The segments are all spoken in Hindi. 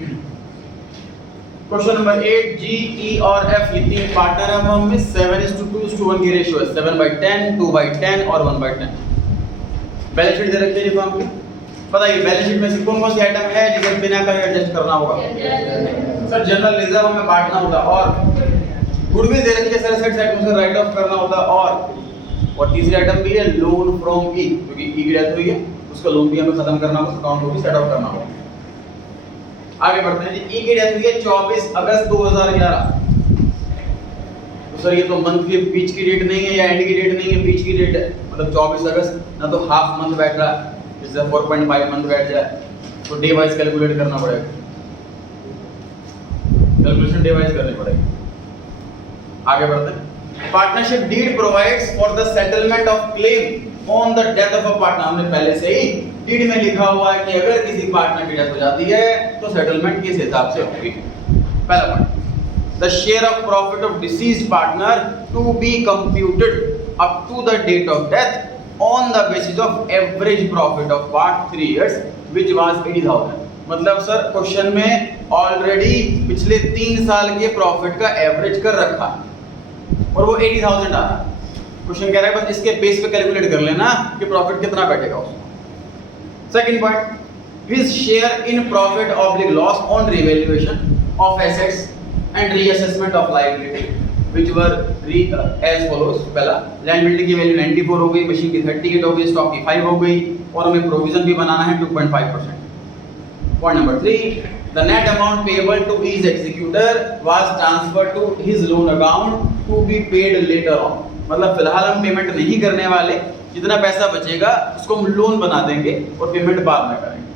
क्वेश्चन नंबर 8, जी, ई और एफ ये तीन पार्टनर है फर्म में। 7:2:1 की रेशियो है। 7/10, 2/10 और 1/10। बैलेंस शीट दे रखी है फर्म की। बताइए बैलेंस शीट में से कौन कौन सी आइटम है जिसे बिना कहीं एडजस्ट करना होगा? सर जनरल रिजर्व हमें बांटना होगा, और गुडविल दे रखी है सर, सेट साइड में राइट ऑफ करना होगा, और तीसरी आइटम भी है लोन फ्रॉम ई, क्योंकि ई की डेथ हुई है, उसका लोन भी हमें खत्म करना होगा, अकाउंट को भी सेट ऑफ करना होगा। आगे बढ़ते हैं जी। ई की डेथ हुई है 24 अगस्त 2011। तो सर ये तो मंथ के बीच की डेट नहीं है या एंड की डेट नहीं है, बीच की डेट है, मतलब 24 अगस्त ना तो हाफ मंथ बैठ रहा है, जैसे 4.5 मंथ बैठ जाए, तो डे वाइज कैलकुलेट करना पड़ेगा, कैलकुलेशन डे वाइज करनी पड़ेगी। आगे बढ़ते हैं। Partnership deed provides for the settlement of claim on the death of a partner. हमने पहले से ही डीड में लिखा हुआ है कि अगर किसी पार्टनर की डेथ हो जाती है तो सेटलमेंट किस हिसाब से होगी। पहला point, the share of profit of deceased partner to be computed up to the date of death on the basis of average profit of past 3 years which was 80,000। मतलब सर क्वेश्चन में ऑलरेडी पिछले 3 साल के प्रॉफिट का एवरेज कर रखा है और वो 80,000 आ रहा है। क्वेश्चन कह रहा है बस इसके बेस पे कैलकुलेट कर लेना कि प्रॉफिट कितना बैठेगा उसमें। Second point, his share in profit oblique loss on revaluation of assets and reassessment of liability which were as follows. पहला, लैंड बिल्डिंग की वैल्यू 94 हो गई, मशीन की 38 हो गई, स्टॉक की 5 हो गई, और हमें प्रोविजन भी बनाना है 2.5%। Point number 3, the net amount payable to his executor was transferred to his loan account to be paid later on। मतलब फिलहाल हम पेमेंट नहीं करने वाले, जितना पैसा बचेगा उसको हम लोन बना देंगे और पेमेंट बाद में करेंगे।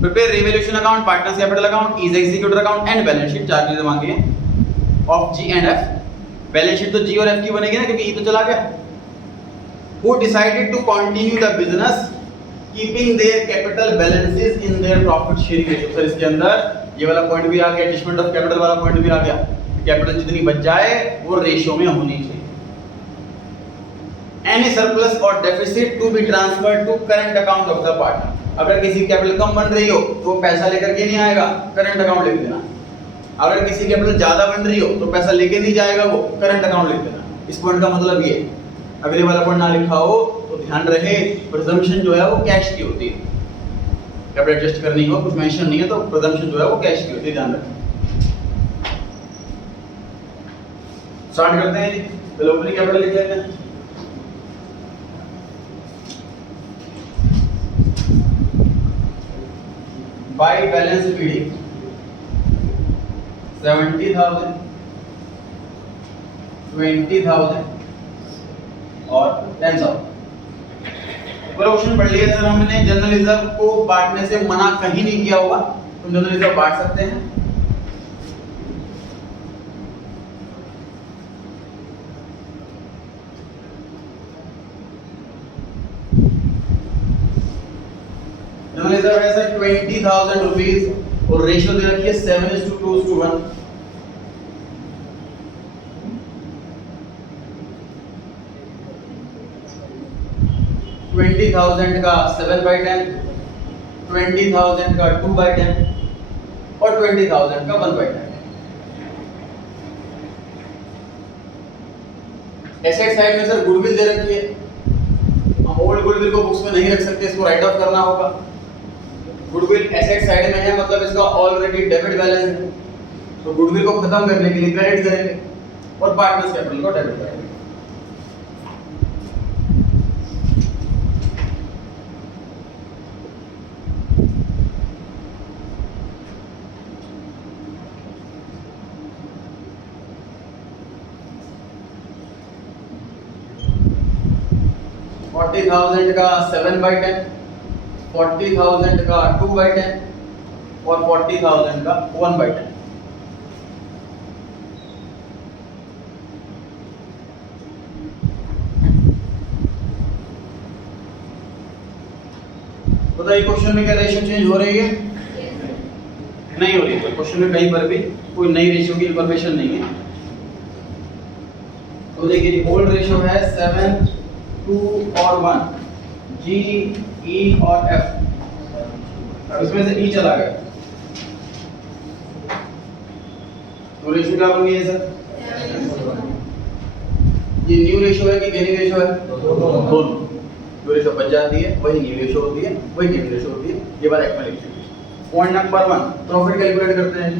Prepare revaluation account, partners capital account, is executor account and balance sheet, चार चीजें मांगी हैं of G and F. Balance sheet तो जी और एफ की बनेगी ना, क्योंकि ई तो चला गया। Who decided to continue the business keeping their capital balances in their profit sharing ratio। Sir इसके अंदर ये वाला पॉइंट भी आ गया, एडजस्टमेंट ऑफ कैपिटल वाला पॉइंट भी आ गया। कैपिटल जितनी बच जाए वो रेशियो में होनी चाहिए। Any surplus or deficit to be transferred to current account of the partner। अगर किसी कैपिटल कम बन रही हो तो पैसा लेकर के नहीं आएगा, करंट अकाउंट लिख देना। अगर किसी कैपिटल ज्यादा बन रही हो तो पैसा लेके नहीं जाएगा, वो करंट अकाउंट लिख देना। इस पॉइंट का मतलब ये है। अगले वाला पॉइंट ना लिखा हो तो ध्यान रहे, प्रिजम्पशन जो है वो कैश की होती है। कैपिटल एडजस्ट करनी हो, कुछ मेंशन नहीं है तो प्रिजम्पशन जो है वो कैश की होती है, ध्यान रखें। स्टार्ट करते हैं जी। पहले ओपनिंग कैपिटल लिख लेते हैं। बाय बैलेंस पीडी 70,000, 20,000 और 10,000। ऑप्शन पढ़ लिया सर हमने। जनरल रिजर्व को बांटने से मना कहीं नहीं किया हुआ, तो जनरल रिजर्व बांट सकते हैं। जनरल रिजर्व है सर 20,000 रुपीज और रेशियो दे रखी है 7:2:1। 20,000 का 7/10, 20,000 का 2/10 और 20,000 का 1/10। एसेट साइड में सर गुडविल दे रखी है, हम ओल्ड गुडविल को बुक्स में नहीं रख सकते, इसको राइट ऑफ करना होगा। गुडविल एसेट साइड में है, मतलब इसका ऑलरेडी डेबिट बैलेंस है, तो गुडविल को खत्म करने के लिए क्रेडिट करेंगे और पार्टनर्स कैपिटल को डेबिट करेंगे। $40,000 का 7/10, 40,000 का 2/10 और 40,000 का 1/10। बताइए क्वेश्चन में क्या रेशियो चेंज हो रही है? नहीं हो रही है। क्वेश्चन में कहीं पर भी कोई नई रेशियो की इंफॉर्मेशन नहीं है। तो देखिए ओल्ड रेशियो है 7, 2 और 1, जी, ई और एफ। अब इसमें से ई चला गया तो रेशियो क्या बन गई है सर? ये न्यू रेशियो है कि गेनिंग रेशियो है? दोनों। जो रेशियो बच जाती है वही न्यू रेशियो होती है, वही गेनिंग रेशियो होती है। ये बात एक्चुअली लिख लीजिए। पॉइंट नंबर 1 प्रॉफिट कैलकुलेट करते हैं।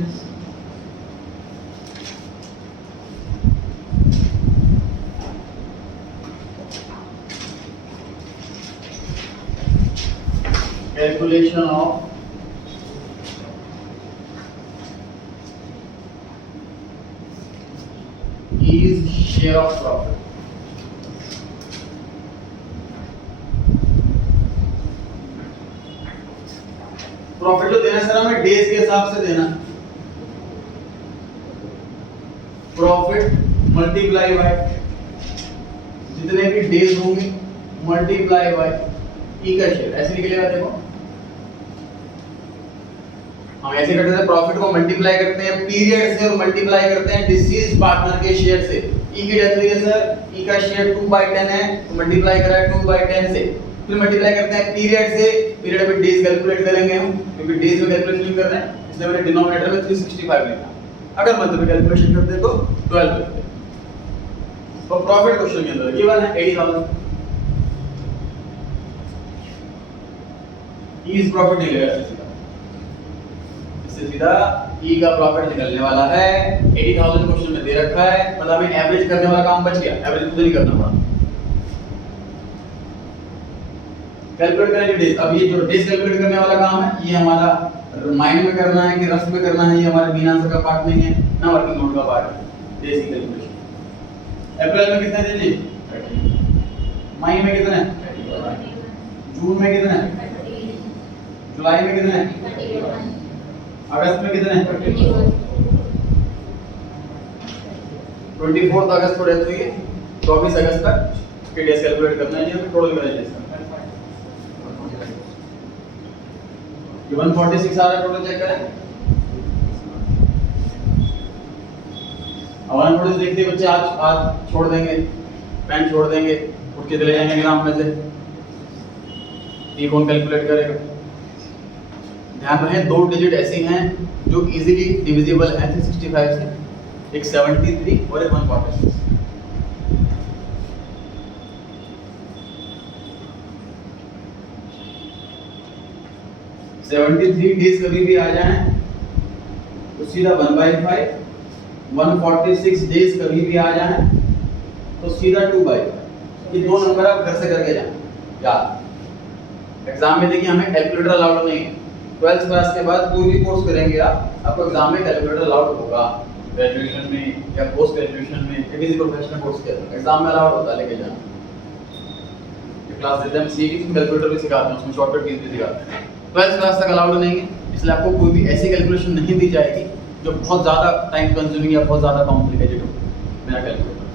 Calculation of is share of profit। Profit जो देना सर हमें डेज के हिसाब से देना। प्रॉफिट मल्टीप्लाई बाय जितने भी डेज होंगे मल्टीप्लाई बाय ई का शेयर। ऐसे निकलेगा, देखो हम ऐसे करते हैं, प्रॉफिट को मल्टीप्लाई करते हैं पीरियड से और मल्टीप्लाई करते हैं डिसीज पार्टनर के शेयर से। ई की डेथ हुई है सर, ई का शेयर 2/10 है तो मल्टीप्लाई करा है 2/10 से, फिर मल्टीप्लाई करते हैं पीरियड से। पीरियड में डेज कैलकुलेट करेंगे हम, क्योंकि डेज में कैलकुलेशन कर रहे हैं इसलिए मैंने डिनोमिनेटर में 365 लिखा। अगर मंथ में कैलकुलेशन करते तो 12 लिखते। तो प्रॉफिट क्वेश्चन के अंदर गिवन है 80,000। इस प्रॉफिट निकलेगा सीधा ई का प्रॉफिट निकलने वाला है 80,000 क्वेश्चन में दे रखा है, मतलब हमें एवरेज करने वाला काम बच गया, एवरेज खुद नहीं करना पड़ा। कैलकुलेट करेंगे डेज। अब ये जो डेज कैलकुलेट करने वाला काम है ये हमारा माइंड में करना है कि रफ में करना है, ये हमारे मेन आंसर का पार्ट नहीं है ना, वर्किंग नोट का पार्ट है। डेज की कैलकुलेशन अप्रैल में कितने थे जी? मई में कितने? जून में कितने? जुलाई में कितने? अगस्त में कितने? 24 अगस्त को डेथ हुई है, 24 अगस्त तक के डेज कैलकुलेट करना है, ये टोटल करना है। ये 146 आ रहा है, टोटल चेक करें। अब 146 देखते हैं बच्चे आज छोड़ देंगे, पेन छोड़ देंगे, उठ के चले जाएंगे एग्जाम में से। ये कौन कैलकुलेट करेगा? ध्यान रखें दो डिजिट ऐसे हैं जो इजीली डिविजिबल है 365 से, एक 73 और एक 146। डेज कभी भी आ जाए तो सीधा 1/5, 146 डेज कभी भी आ जाए तो सीधा 2/5। ये दो नंबर आप घर से करके जाएं याद। एग्जाम में देखिए हमें कैलकुलेटर अलाउड नहीं है। 12th क्लास के बाद कोई भी कोर्स करेंगे आपको एग्जाम में कैलकुलेटर अलाउड होगा, ग्रेजुएशन में या पोस्ट ग्रेजुएशन में या किसी प्रोफेशनल कोर्स के अंदर एग्जाम में अलाउड होता है लेके जाना। ये क्लास देते हैं हम सीईटी में कैलकुलेटर भी सिखाते हैं, उसमें शॉर्टकट कीज भी सिखाते हैं। 12th क्लास तक अलाउड नहीं है, इसलिए आपको कोई भी ऐसी कैलकुलेशन नहीं दी जाएगी जो बहुत ज़्यादा टाइम कंज्यूमिंग या बहुत ज़्यादा कॉम्प्लिकेटेड हो बिना कैलकुलेटर।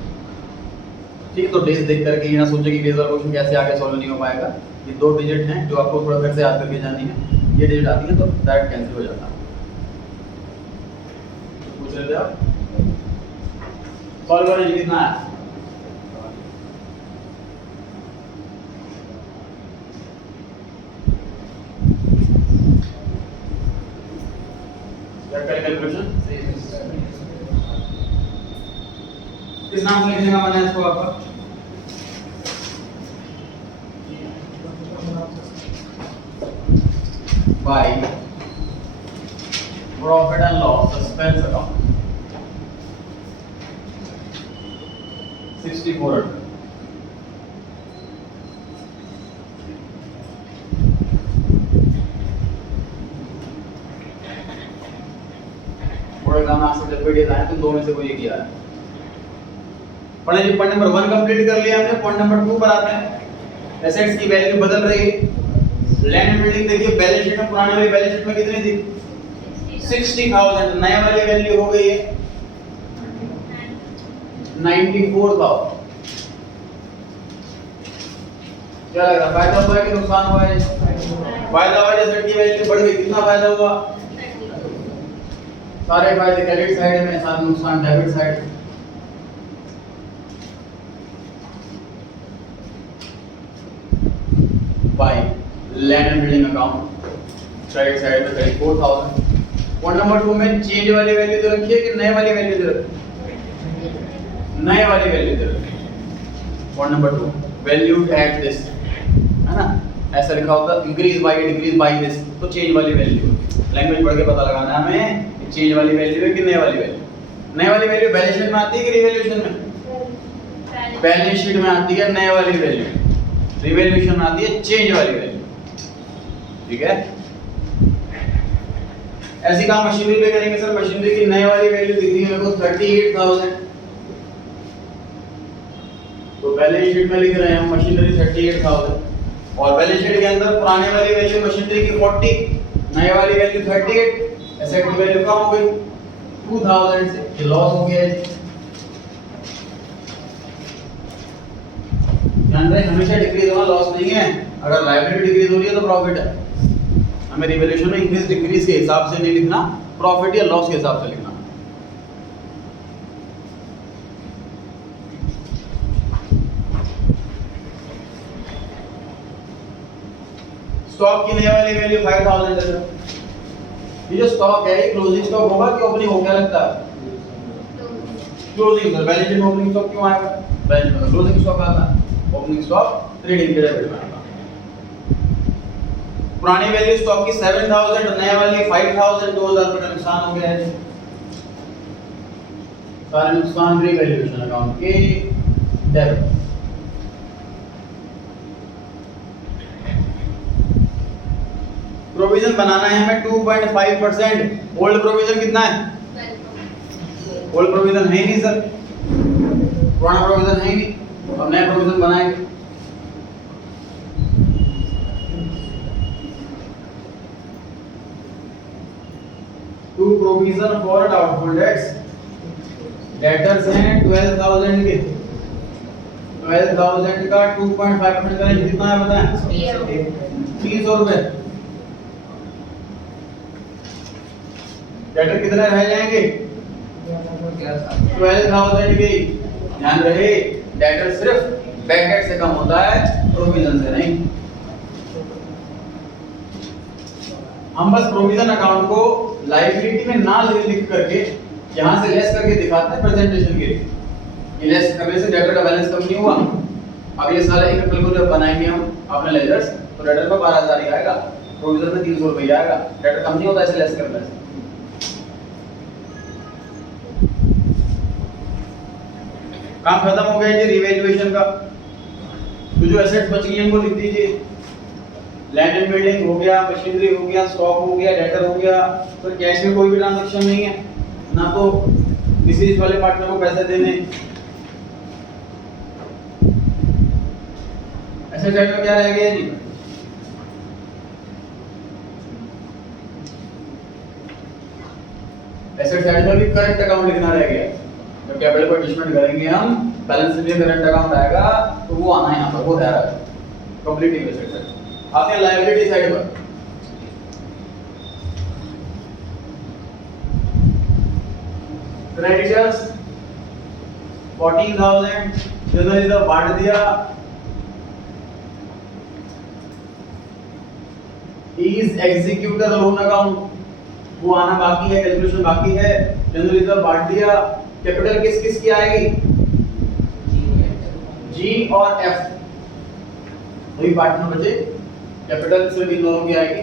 ठीक है, तो डेज देख करके ये ना सोचे कि डेज वाला क्वेश्चन कैसे आगे सॉल्व नहीं हो पाएगा। ये दो डिजिट हैं जो आपको थोड़ा घर से याद करके जानी है। ये डिजिट आती है तो डायरेक्ट कैंसिल हो जाता है। पूछ रहे थे आप सॉल्व करने कितना है? कैलकुलेशन किस नाम से लिखने का मन है इसको आपका? by profit and loss suspense account 6400। और एग्जाम आपसे जब वीडियो आए तो दो में से कोई एक ही आ रहा है। पढ़े जी, पॉइंट नंबर 1 कंप्लीट कर लिया हमने। पॉइंट नंबर 2 पर आते हैं। एसेट्स की वैल्यू बदल रही है। लैंड एंड बिल्डिंग देखिए बैलेंस शीट में, पुराने वाली बैलेंस शीट में कितनी थी? 60,000। नए वाली वैल्यू हो गई है 94,000। क्या लग रहा है, फायदा हुआ है कि नुकसान हुआ है? फायदा हुआ, एसेट की वैल्यू बढ़ गई। कितना फायदा हुआ? सारे फायदे क्रेडिट साइड में, सारे नुकसान डेबिट साइड में। By land and building account credit side में 4,000 पॉइंट नंबर 2 में चेंज वाली वैल्यू दे रखी है कि नए वाली वैल्यू दे रखी है? नए वाली वैल्यू दे रखी है। Point number 2 valued at this, है ना, ऐसा लिखा होता increase by decrease by this, तो चेंज वाली वैल्यू। लैंग्वेज पढ़ के पता लगाना है हमें कि चेंज वाली वैल्यू है कि नए वाली वैल्यू। नए वाली वैल्यू बैलेंस शीट में आती है कि रिवैल्यूएशन में? बैलेंस शीट में आती है नए वाली वैल्यू, रिवैल्यूएशन में आती है चेंज वाली वैल्यू। ठीक है, ऐसी काम मशीनरी पे करेंगे सर। मशीनरी की नए वाली वैल्यू दिख रही है मेरे को 38,000, तो बैलेंस शीट में लिख रहे हैं हम मशीनरी 38,000, और बैलेंस शीट के अंदर पुराने वाली वैल्यू मशीनरी की 40, नए वाली वैल्यू 38, एसेट की वैल्यू कम हो गई 2000 से, ये लॉस हो गया है। ध्यान रहे, हमेशा डिक्रीज होना लॉस नहीं है, अगर लायबिलिटी डिक्रीज हो रही है तो प्रॉफिट है। हमें रिवैल्यूएशन में इंक्रीज डिक्रीज के हिसाब से नहीं लिखना, प्रॉफिट या लॉस के हिसाब से लिखना। स्टॉक की नई वाली वैल्यू 5000 है। ये जो स्टॉक है ये क्लोजिंग स्टॉक होगा कि ओपनिंग हो, क्या लगता है? क्लोजिंग। सर बैलेंस शीट में ओपनिंग स्टॉक क्यों आएगा? बैलेंस शीट में क्लोजिंग स्टॉक आता है, ओपनिंग स्टॉक ट्रेडिंग के डेबिट में आता है। पुरानी वैल्यू स्टॉक की 7000, नए वाली 5000, 2000 रुपए का नुकसान हो गया है। सारे नुकसान रिवैल्यूएशन अकाउंट के डेबिट। प्रोविजन बनाना है हमें 2.5%। ओल्ड प्रोविजन कितना है? ओल्ड प्रोविजन है ही नहीं सर, पुराना प्रोविजन है ही नहीं, अब नया प्रोविजन बनाएंगे। To provision for doubtful debts, debtors हैं 12000 के, 12000 का 2.5% का कितना है बताएं? 300 रुपए। डेटर कितने रह जाएंगे? 12000 के। ध्यान रहे, डेटर सिर्फ बैक डेट से कम होता है, प्रोविजन से नहीं। हम बस प्रोविजन अकाउंट को लायबिलिटी में ना लिख करके यहां से लेस करके दिखाते हैं प्रेजेंटेशन के लिए। ये लेस करने से डेटर का बैलेंस कम नहीं हुआ। अगले साल 1 अप्रैल को जब बनाएंगे हम अपने लेजर्स, तो डेटर में 12000 ही आएगा, प्रोविजन में 300 रुपए आएगा। डेटर कम नहीं होता ऐसे लेस करने से। काम खत्म हो गया जी रिवैल्यूएशन का। तो जो एसेट्स बच गई हैं उनको लिख दीजिए। लैंड एंड बिल्डिंग हो गया, मशीनरी हो गया, स्टॉक हो गया, डेटर हो गया। तो कैश में कोई भी ट्रांजैक्शन नहीं है, ना तो डिसीज वाले पार्टनर को पैसे देने। एसेट साइड में क्या रह गया जी? एसेट साइड में भी करंट अकाउंट लिखना रह गया। जब कैपिटल को एडजस्टमेंट करेंगे हम, बैलेंस शीट में करंट अकाउंट आएगा, तो वो आना है यहाँ पर, वो रह रहा है कंप्लीटिंग एसेट साइड। आते हैं लायबिलिटी साइड पर। क्रेडिटर्स 14000, जिन्होंने इधर बांट दिया। इज एग्जीक्यूटर लोन अकाउंट, वो आना बाकी है, कैलकुलेशन बाकी है, जनरल इधर बांट दिया। कैपिटल किस किस की आएगी? जी और एफ, वही पार्टनर बचे। कैपिटल सिर्फ इन दोनों की आएगी।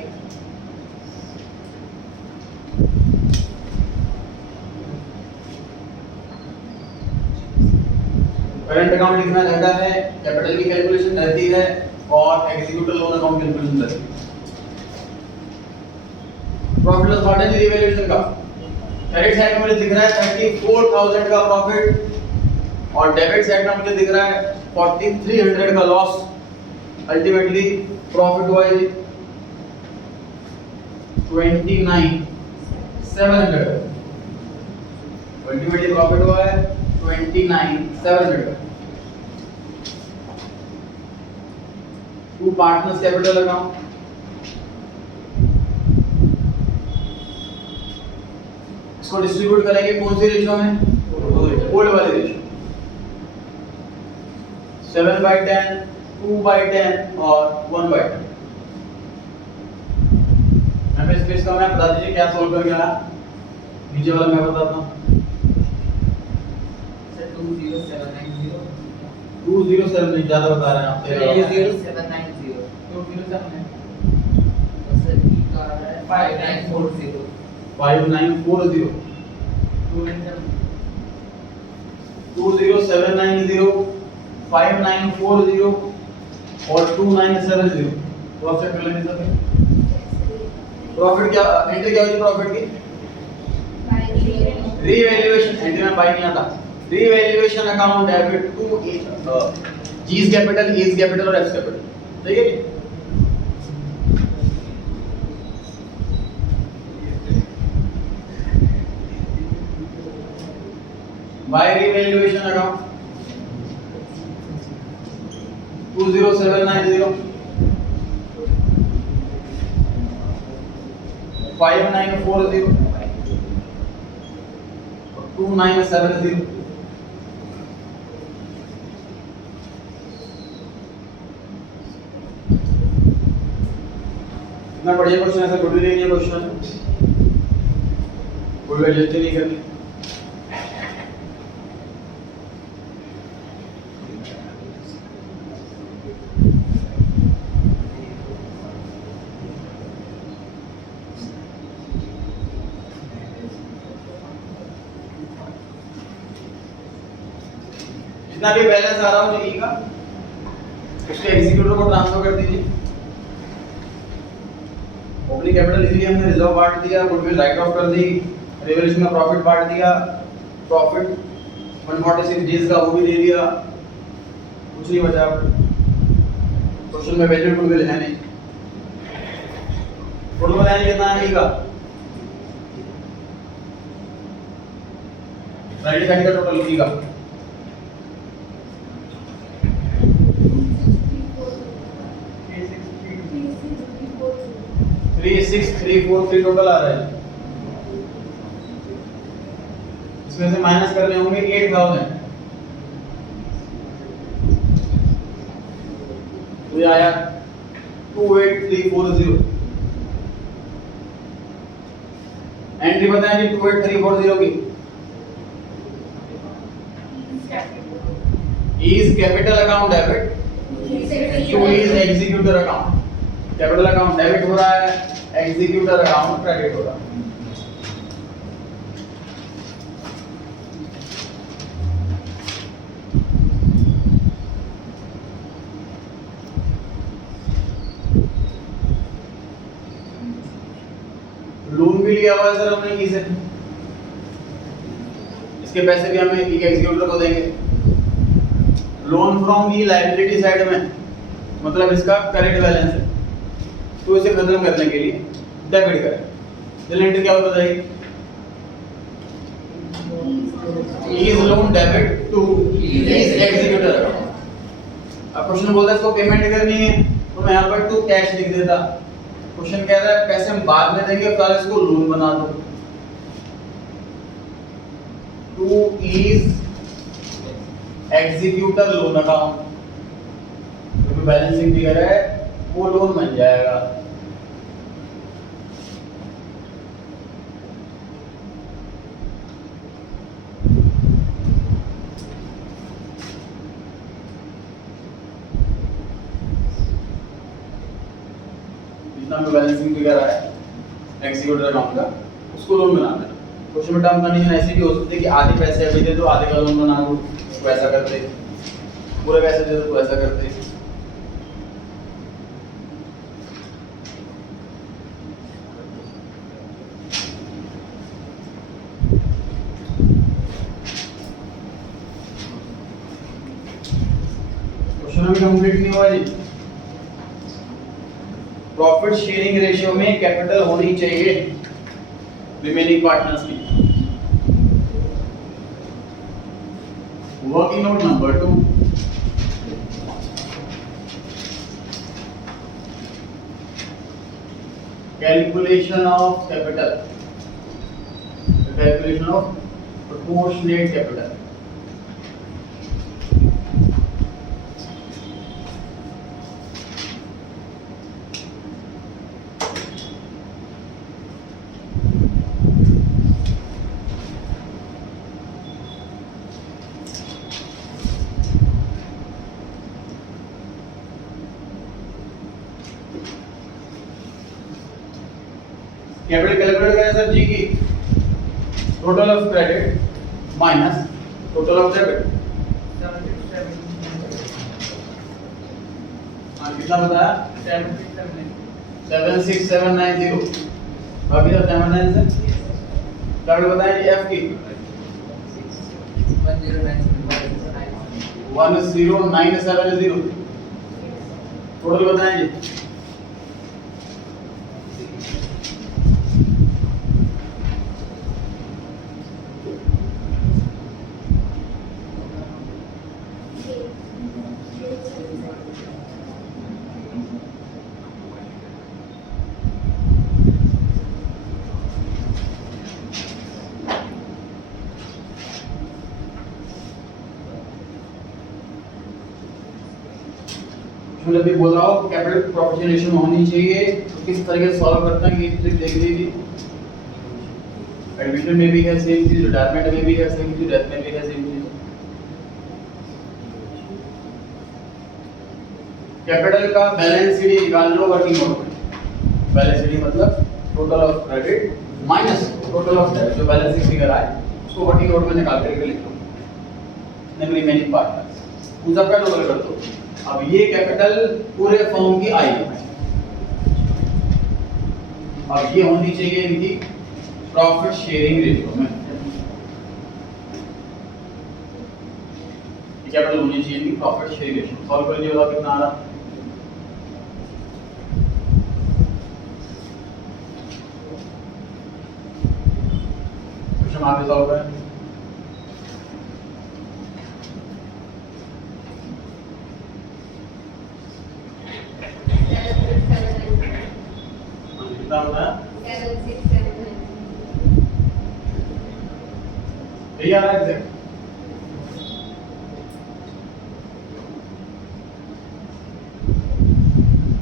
करंट अकाउंट लिखना रहता है, कैपिटल की कैलकुलेशन रहती है, और एग्जीक्यूटर लोन अकाउंट कैलकुलेशन रहती है। प्रॉफिट लॉस मार्जिन रिवैल्यूएशन का क्रेडिट साइड में मुझे दिख रहा है 34000 का प्रॉफिट, और डेबिट साइड में मुझे दिख रहा है 4300 का लॉस। अल्टीमेटली प्रॉफिट हुआ है 29700। अल्टीमेटली प्रॉफिट हुआ है 29700। टू पार्टनर्स कैपिटल अकाउंट, इसको डिस्ट्रीब्यूट करेंगे कौन सी रेशियो में? ओल्ड वाली रेशियो। 7/10, 2/10 और 1/10। यहाँ पे स्पेस कम है, बता दीजिए क्या सोल्व करके आया। नीचे वाला मैं बताता हूँ। सर 20790 207 ज्यादा बता रहे हैं आप। 20790 207 है। तो सर ई का है 5940 5940 20790 5940 और 2970। क्रॉस चेक कर लेंगे सर। प्रॉफिट क्या एंट्री क्या होगी प्रॉफिट की? रीवैल्यूएशन। एंट्री में बाय नहीं आता। Revaluation account debit to G's capital, e's capital और f's कैपिटल। ठीक है जी। Bye revaluation account 20790 5940 2970। इतना बढ़िया क्वेश्चन है सर, गुड नहीं है क्वेश्चन, कोई एडजस्ट नहीं करनी। जितना भी बैलेंस आ रहा हो जो ई का, उसके एग्जीक्यूटर को ट्रांसफर कर दीजिए। ओपनिंग कैपिटल इसलिए हमने रिजर्व बांट दिया, गुडविल राइट ऑफ कर दी, रिवैल्यूएशन का प्रॉफिट बांट दिया, प्रॉफिट 146 डेज का वो भी दे दिया, कुछ नहीं बचा। क्वेश्चन में वैल्यू गुडविल है नहीं। टोटल बताएंगे कितना है ई का? राइट साइड का टोटल ई का 3634 टोटल आ रहा है। इसमें से माइनस करने होंगे 8000, तो ये आया 28340। एंट्री बताएं जी 28340 की। Is capital account debit two is executor account. Capital account debit हो रहा है, एग्जीक्यूटर अकाउंट क्रेडिट हो रहा है। लोन भी लिया हुआ है सर हमने ई से, इसके पैसे भी हमें ई के एग्जीक्यूटर को देंगे। Loan from E liability side में, मतलब इसका करेंट बैलेंस है, तो इसे खत्म करने के लिए डेबिट करें। चलिए एंट्री क्या होता है? Is loan debit two is executor account. अब क्वेश्चन बोलता है इसको पेमेंट करनी है, तो मैं यहाँ पर टू कैश लिख देता। क्वेश्चन कह रहा है पैसे हम बाद में देंगे, फिलहाल इसको लोन बना दो। Two is executor loan account, क्योंकि बैलेंसिंग फिगर है वो लोन बन जाएगा। जितना भी बैलेंसिंग फिगर है एग्जीक्यूटर अकाउंट का, उसको लोन बना देना। क्वेश्चन में टर्म कंडीशन ऐसी भी हो सकती है कि आधे पैसे अभी दे दो, आधे का लोन बना दो, तो ऐसा करते। पूरे पैसे दे दो तो ऐसा करते। क्वेश्चन अभी कंप्लीट नहीं हुआ जी। प्रॉफिट शेयरिंग रेशियो में कैपिटल होनी चाहिए रिमेनिंग पार्टनर्स की। Working note number 2, calculation of capital, calculation of proportionate capital. Capital calculate करें सर जी की total of credit minus total of debit. हाँ कितना बताया 76790 बाकी सब 79 से कैपिटल बताएं जी एफ की 10970 टोटल बताएं जी मैं जब भी बोल रहा हूँ कैपिटल प्रोपोर्शनेशन होनी चाहिए तो किस तरीके से सॉल्व करते हैं ये ट्रिक देख लीजिए। एडमिशन में भी है सेम चीज, रिटायरमेंट में भी है सेम चीज, डेथ में भी है सेम चीज। कैपिटल का बैलेंस शीट निकाल लो वर्किंग नोट में। बैलेंस शीट मतलब total of credit minus total of debit, जो बैलेंस शीट फिगर आए उसको वर्किंग नोट में निकाल करके लिख लो। नेम रिमेनिंग पार्ट उनका पहले टोटल कर दो। अब ये कैपिटल पूरे फर्म की आई है। अब ये होनी चाहिए इनकी प्रॉफिट शेयरिंग रेशियो में। कैपिटल होनी चाहिए इनकी प्रॉफिट शेयरिंग रेशियो। सॉल्व कर लीजिए, बताओ कितना आ रहा। क्वेश्चन आगे सॉल्व करें। कितना होता है 76790 यही आ रहा है एग्जैक्ट।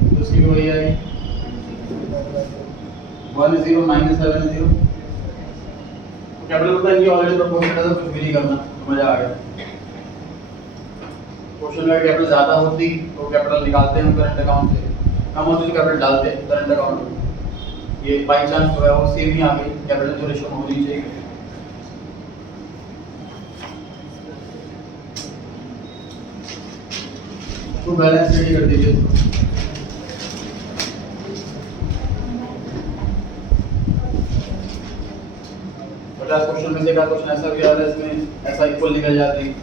तो उसकी भी वही आएगी 10970। कैपिटल पता है ये ऑलरेडी प्रपोर्शनल है, तो कुछ भी नहीं करना, तो मजा आ गया। क्वेश्चन में कैपिटल ज्यादा होती तो कैपिटल निकालते हैं करंट अकाउंट से, कम होती तो कैपिटल डालते हैं करंट अकाउंट में। ये बाई चांस जो है वो सेम ही आ गई, कैपिटल तो रेशियो होनी चाहिए। तो बैलेंस रेडी कर दीजिए। पचास क्वेश्चन में से का क्वेश्चन ऐसा भी आ रहा है इसमें ऐसा इक्वल निकल जाती,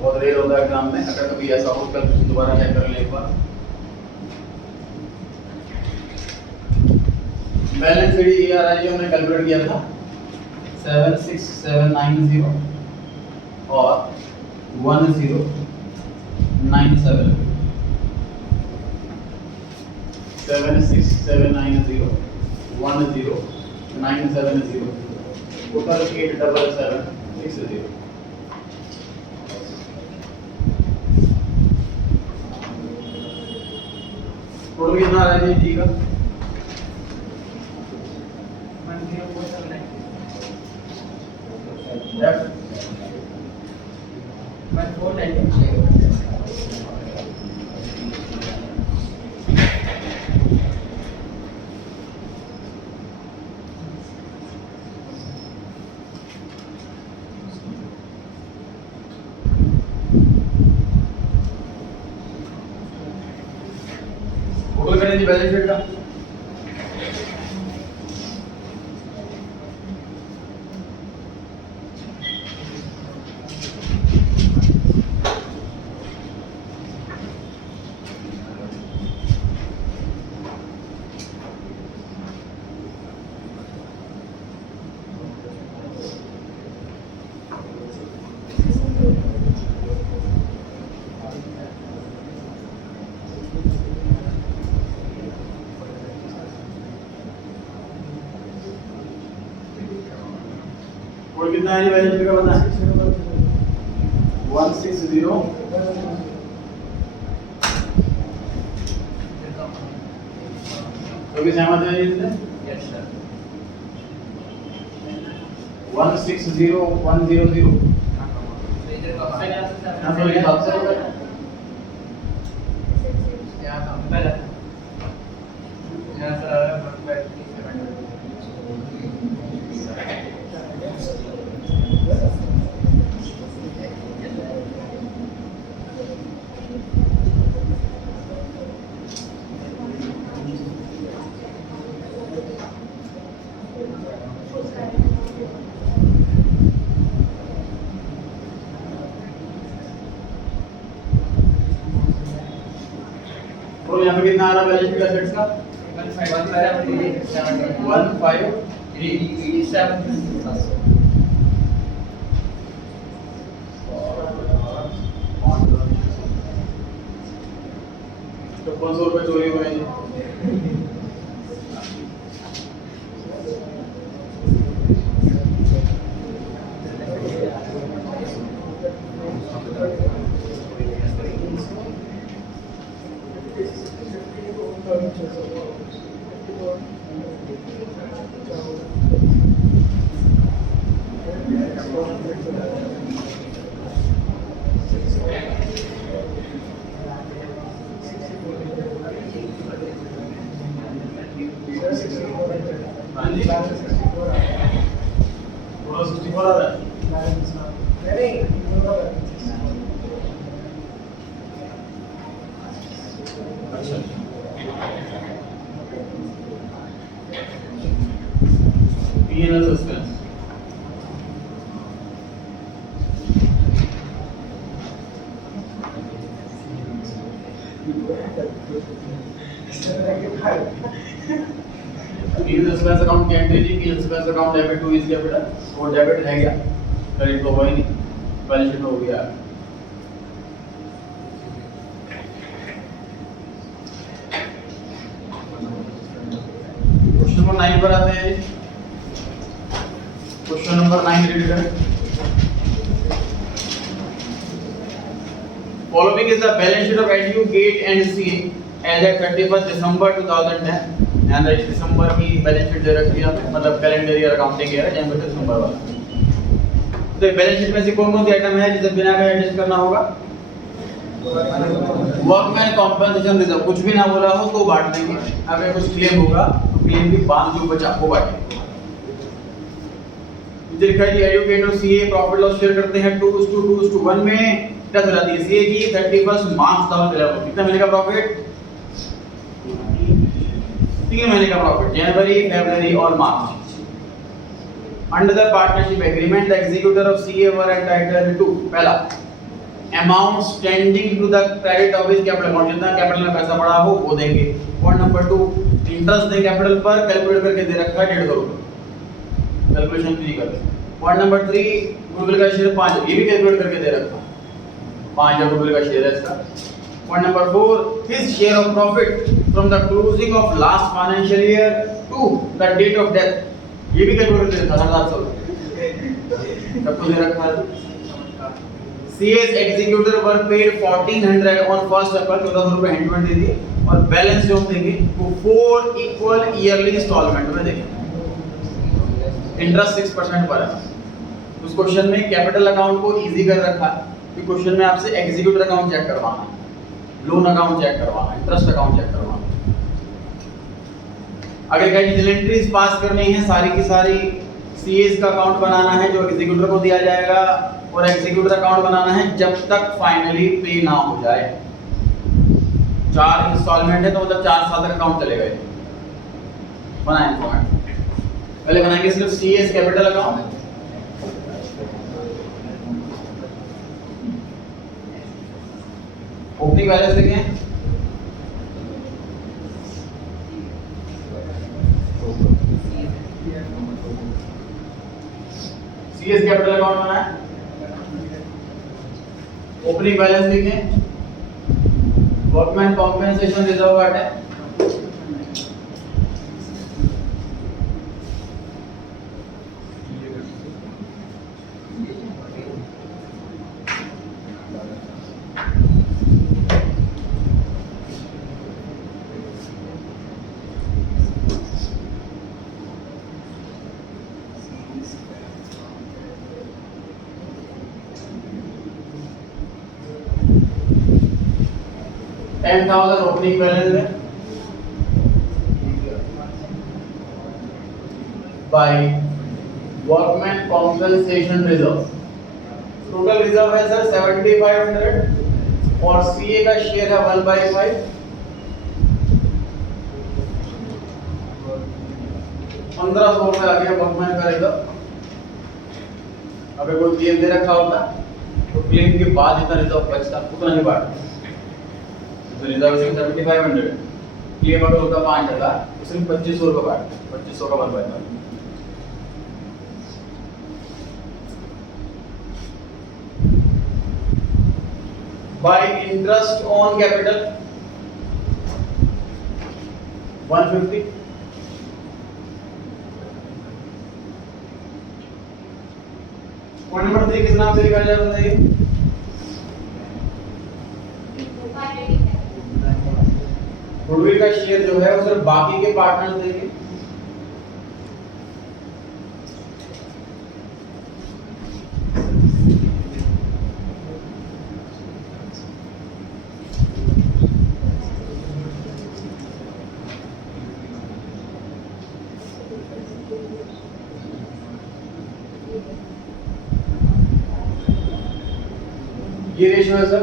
बहुत रेयर होता है एग्जाम में। अगर कभी ऐसा हो कल दोबारा चेक कर ले एक बार। बैलेंस शीट ये आ रहा है जो हमने कैलकुलेट किया था 76790 और 1097 76790 1097 टोटल 87760। टोटल कितना आ रहा है जी का 1490 टोटल करें जी बैलेंस शीट का। और कितना है बैलेंस शीट का पता है 160। तो भी सहमत है इससे यस सर 160100 इधर का ऑप्शन है सर यहाँ पर ये ऑप्शन होगा यहाँ का पहला यहाँ सर 1/37 में कितना आ रहा बैलेंस शीट एसेट्स का 153 तो 500 रुपए चोरी हुए हैं हाँ जी पूरा 64 आ रहा है अच्छा P&L suspense P&L suspense account की एंट्री थी P&L suspense account debit two is capital वो डेबिट है क्या क्रेडिट तो हुआ ही नहीं बैलेंस शीट में हो गया क्वेश्चन नंबर 9 पर आते हैं क्वेश्चन नंबर 9 रीड करें Following is the balance sheet of ADU Gate and C as at 31st December 2010 and इस दिसंबर की बैलेंस शीट दे रखी है हमें मतलब कैलेंडर ईयर अकाउंटिंग ईयर है जनवरी से दिसंबर वाला तो बैलेंस शीट में से कौन कौन सी आइटम है जिसे बिना का एडजस्ट करना होगा वर्कमैन कॉम्पेंसेशन रिजर्व कुछ भी ना बोला हो तो बांट देंगे अगर कुछ क्लेम होगा तो क्लेम की बात जो बचा वो बांटेंगे मुझे लिखा है एडुकेट और सीए प्रॉफिट लॉस शेयर करते हैं 2:2:1 में क्या हो जाती है सीए की 31 मार्च 2011 कितना महीने का प्रॉफिट 3 महीने का प्रॉफिट जनवरी फरवरी और मार्च under the partnership agreement the executor of CA were entitled to पहला amount standing to the credit of his capital amount जितना कैपिटल में पैसा पड़ा हो वो देंगे पॉइंट नंबर 2 इंटरेस्ट दे कैपिटल पर कैलकुलेट करके दे रखा है 1.5 करोड़ कैलकुलेशन नहीं करते पॉइंट नंबर 3 गुडविल का शेयर 5 ये भी कैलकुलेट करके दे रखा 5000 गुडविल का शेयर है इसका point number 4 his share of profit from the closing of last financial year to the date of death ये भी कैलकुलेट करके दे रखा 700 सबको दे रखा है CS executor were paid 1400 on first April 1400 रुपए हैंड पेमेंट दे दी और बैलेंस जो देंगे वो 4 इक्वल ईयरली इंस्टॉलमेंट में देंगे इंटरेस्ट 6% पर है उस क्वेश्चन में कैपिटल अकाउंट को इजी कर रखा है कि क्वेश्चन में आपसे एग्जीक्यूटर अकाउंट चेक करवाना है लोन अकाउंट चेक करवाना है इंटरेस्ट अकाउंट चेक करवाना है अगर कहीं डिजिटल एंट्रीज पास करनी है सारी की सारी सीएस का अकाउंट बनाना है जो एग्जीक्यूटर को दिया जाएगा और एग्जीक्यूटर अकाउंट बनाना है जब तक फाइनली पे ना हो जाए 4 इंस्टॉलमेंट है तो मतलब 4 साल तक अकाउंट चलेगा ये बनाएं फॉर्मेट पहले बनाएंगे सिर्फ CS capital account opening balance देखें सीएस कैपिटल अकाउंट बनाए ओपनिंग बैलेंस लिखें वर्कमैन कॉम्पेंसेशन रिजर्व काटे $10,000 ओपनिंग बैलेंस है by workman compensation reserve total reserve है सर 7500 और सीए का शेयर है 1/5 1500 रुपए आ गया वर्कमैन का रिजर्व अगर कोई क्लेम दे रखा होता तो क्लेम के बाद जितना रिजर्व बचता उतना ही बांट तो रिजर्व 7500 क्लेम अगर होता 5,000 तो सिर्फ 2500 रुपये काटते, 2500 का 1/5। Bye interest on capital 150। Point number 3 किस नाम से लिखा जाता है? गुडविल का शेयर जो है वो सिर्फ बाकी के पार्टनर्स देंगे। ये रेशियो है सर,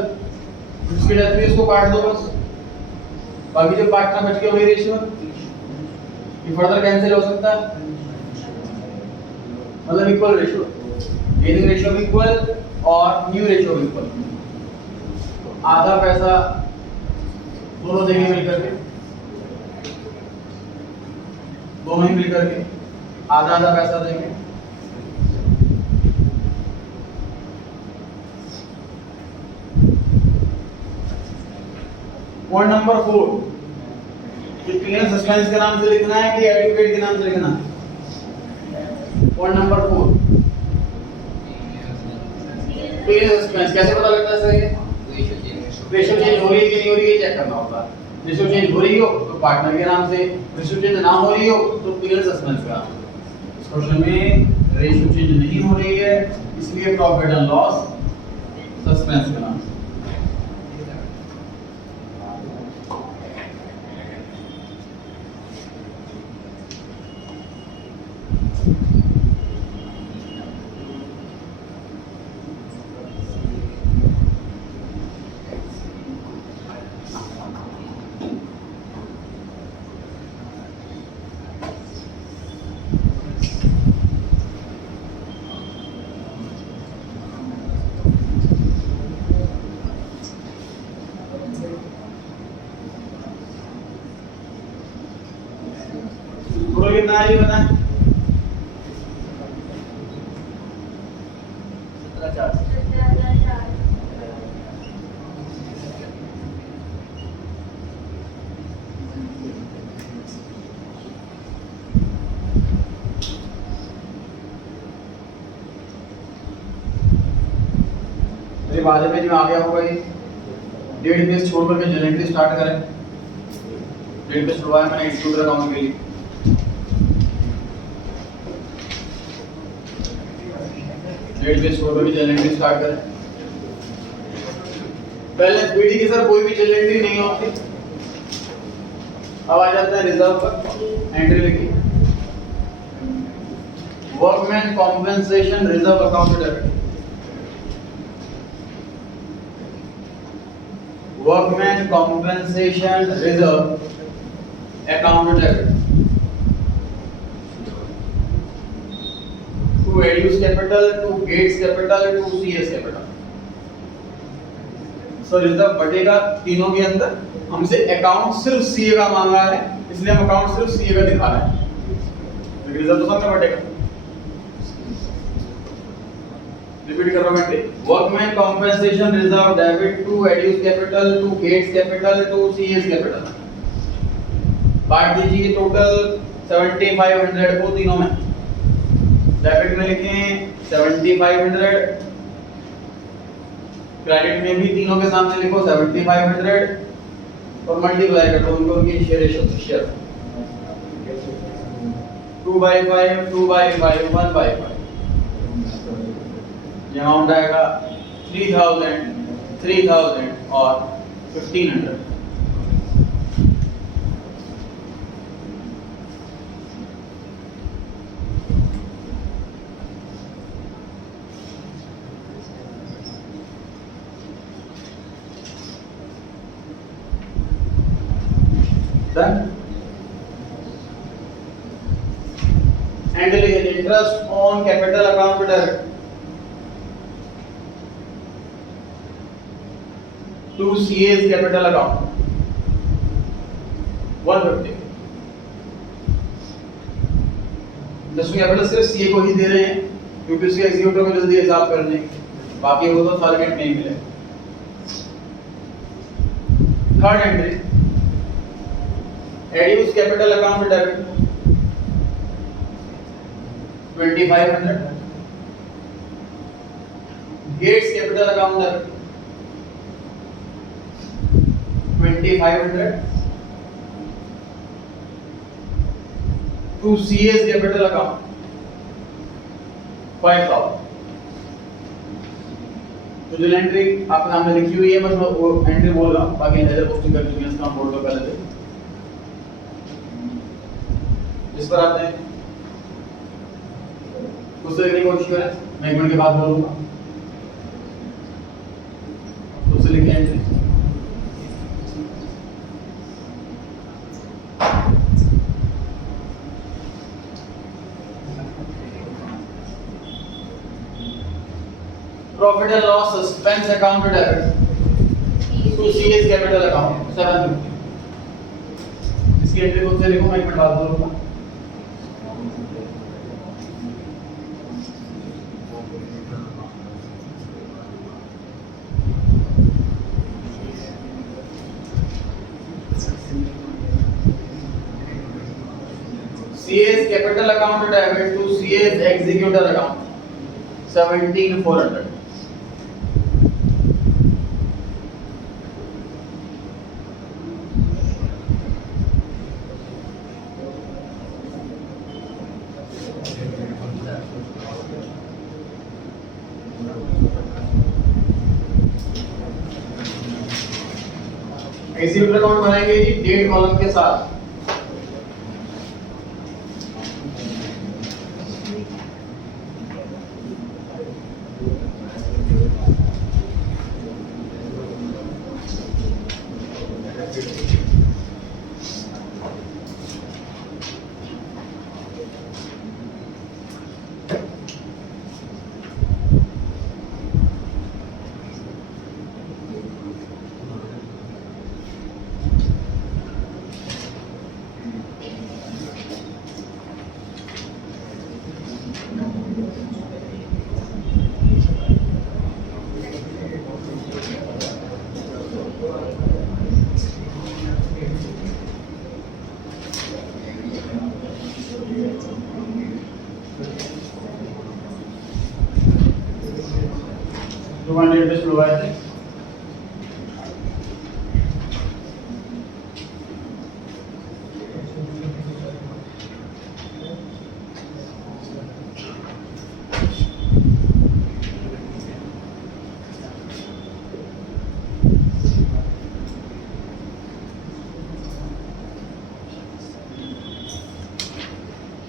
इसके डेथ में इसको काट दो बस, बाकी जो पार्टनर बच गया वही रेशियो है। ये फर्दर कैंसिल हो सकता है, मतलब इक्वल रेशियो, गेनिंग रेशियो भी इक्वल और न्यू रेशियो भी इक्वल। तो आधा पैसा दोनों देंगे मिलकर के, दोनों ही मिलकर के आधा आधा पैसा देंगे। पॉइंट नंबर 4, ये क्लियर सस्पेंस के नाम से लिखना है कि एडवोकेट के नाम से लिखना है? पॉइंट नंबर 4, क्लियर सस्पेंस कैसे पता लगता है सर? रेशियो चेंज हो रही है कि नहीं हो रही है चेक करना होगा। रेशियो चेंज हो रही हो तो पार्टनर के नाम से, रेशियो चेंज ना हो रही हो तो क्लियर सस्पेंस का नाम। इस क्वेश्चन में रेशियो चेंज नहीं हो रही है इसलिए प्रॉफिट एंड लॉस सस्पेंस के नाम से। कितना है ये बताएं? 17,400। मेरे बाद में जो आ गया होगा ये डेट बेस छोड़ करके जनरेटली स्टार्ट करें। डेट बेस छुड़वाया मैंने इंस्टीट्यूट अकाउंट के लिए। डेट बेस छोड़ करके जनरेटली स्टार्ट करें। पहले पीडी की सर कोई भी जनरेटली नहीं होती। अब आ जाता है रिजर्व पर, एंट्री लिखिए workman compensation reserve account debit. Workman compensation reserve account debit to Adu's capital, to Gates capital, to CS capital. So reserve बटेगा तीनों के अंदर। हमसे अकाउंट सिर्फ सीए का मांगा है इसलिए हम अकाउंट सिर्फ सीए का दिखा रहे हैं, लेकिन रिजर्व तो सब में बटेगा। रिपीट कर रहा हूं मैं, workman compensation reserve debit to Adu's capital, to Gates capital, to CS capital. बांट दीजिए टोटल 7500 को तीनों में। डेबिट में लिखें 7500, क्रेडिट में भी तीनों के सामने लिखो 7500 और मल्टीप्लाई कर दो उनको उनकी शेयर रेशियो शेयर 2/5 2/5 1/5। ये अमाउंट आएगा 3000 3000 और 1500। Done. And interest on capital account debit to CA's capital account 150। Industry capital सिर्फ सीए को ही दे रहे हैं क्योंकि उसके एग्जीक्यूटिव को जल्दी हिसाब करने, बाकी वो तो टारगेट नहीं मिले। Third entry, Adu's capital account debit 2500, Gates capital account debit 2500 to CS capital account 5000। तो जो एंट्री आपके सामने लिखी हुई है, बस मैं वो एंट्री बोल रहा हूँ, बाकी लेजर पोस्टिंग कर चुके हैं इसका बोर्ड पे पहले से। इस पर आते हैं, उससे लिखने की कोशिश करें, मैं 1 मिनट के बाद बोलूंगा। उससे लिखें entry, profit and loss suspense account debit to CS capital account 750। इसकी एंट्री खुद से लिखो, मैं 1 मिनट बाद बोलूंगा। CS capital account debit to CS executor account 17400। Executive account बनाएंगे जी डेट कॉलम के साथ। एड्रेस प्रोवाइड है।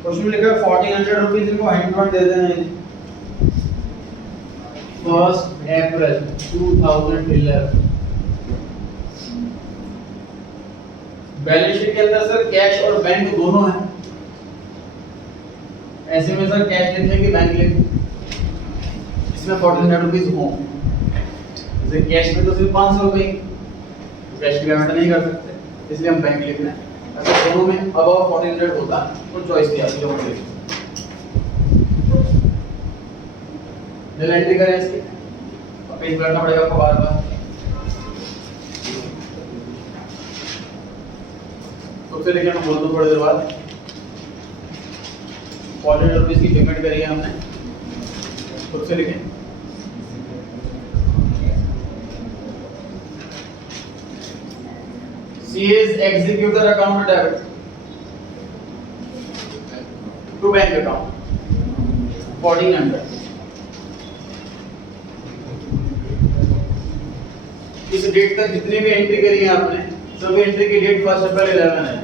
क्वेश्चन में लिखा है 1400 रुपीज इनको हैंड टू हैंड दे देना है। 1 अप्रैल 2011। बैलेंस शीट के अंदर सर कैश और बैंक दोनों हैं, ऐसे में सर कैश लिखने की बैंक लिख, इसमें 1400 रुपीज हो, जैसे कैश में तो सिर्फ 500 रुपए, कैश की पेमेंट नहीं कर सकते, इसलिए हम बैंक लिख रहे हैं। अगर दोनों में अबव 1400 होता तो चॉइस दिया जो हम लिख, जब एंट्री करें इसकी पेज करना पड़ेगा आपको बार बार। सबसे लेके मैं बोल दूं थोड़ी देर बाद 1400 रुपीज की पेमेंट करी है हमने, खुद से लिखें। CS executor account debit to bank account 1400। इस डेट तक जितनी भी एंट्री करी है आपने, सभी एंट्री की डेट 1 अप्रैल 11 है।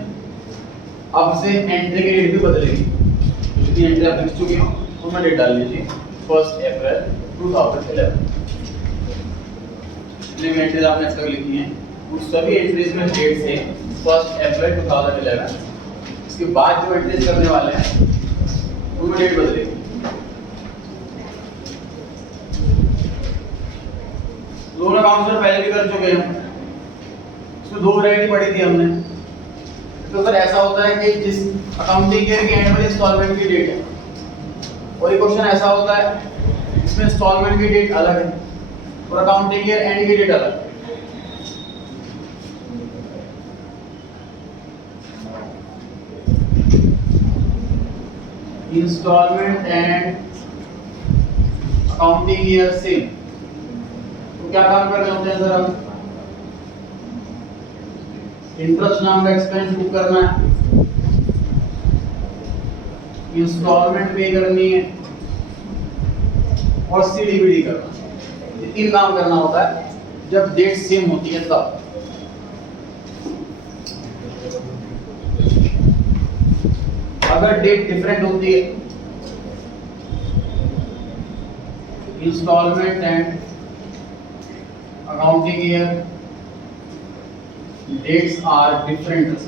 अब से एंट्री की डेट भी बदलेगी, जितनी एंट्री आप लिख चुके हो उसमें डेट डाल लीजिए 1 अप्रैल 2011। जितनी भी एंट्रीज आपने अब तक लिखी हैं उन सभी एंट्रीज में डेट से 1 अप्रैल 2011। इसके बाद जो एंट्रीज करने वाले हैं उनमें डेट बदलेगी। दोनों अकाउंट में पहले भी कर चुके हैं, इसमें 2 वैरायटी पढ़ी थी हमने, तो सर ऐसा होता है कि जिस अकाउंटिंग ईयर की एंड वाली इंस्टॉलमेंट की डेट है, और ये क्वेश्चन ऐसा होता है इसमें इंस्टॉलमेंट की डेट अलग है और अकाउंटिंग ईयर एंड की डेट अलग है। Instalment and accounting year same, तो क्या काम कर रहे होते हैं सर हम? इंटरेस्ट नाम का एक्सपेंस बुक करना है, इंस्टॉलमेंट पे करनी है और सीडीबीडी करना है। ये तीन काम करना होता है जब डेट सेम होती है तब। अगर डेट डिफरेंट होती है, instalment and accounting year dates are different,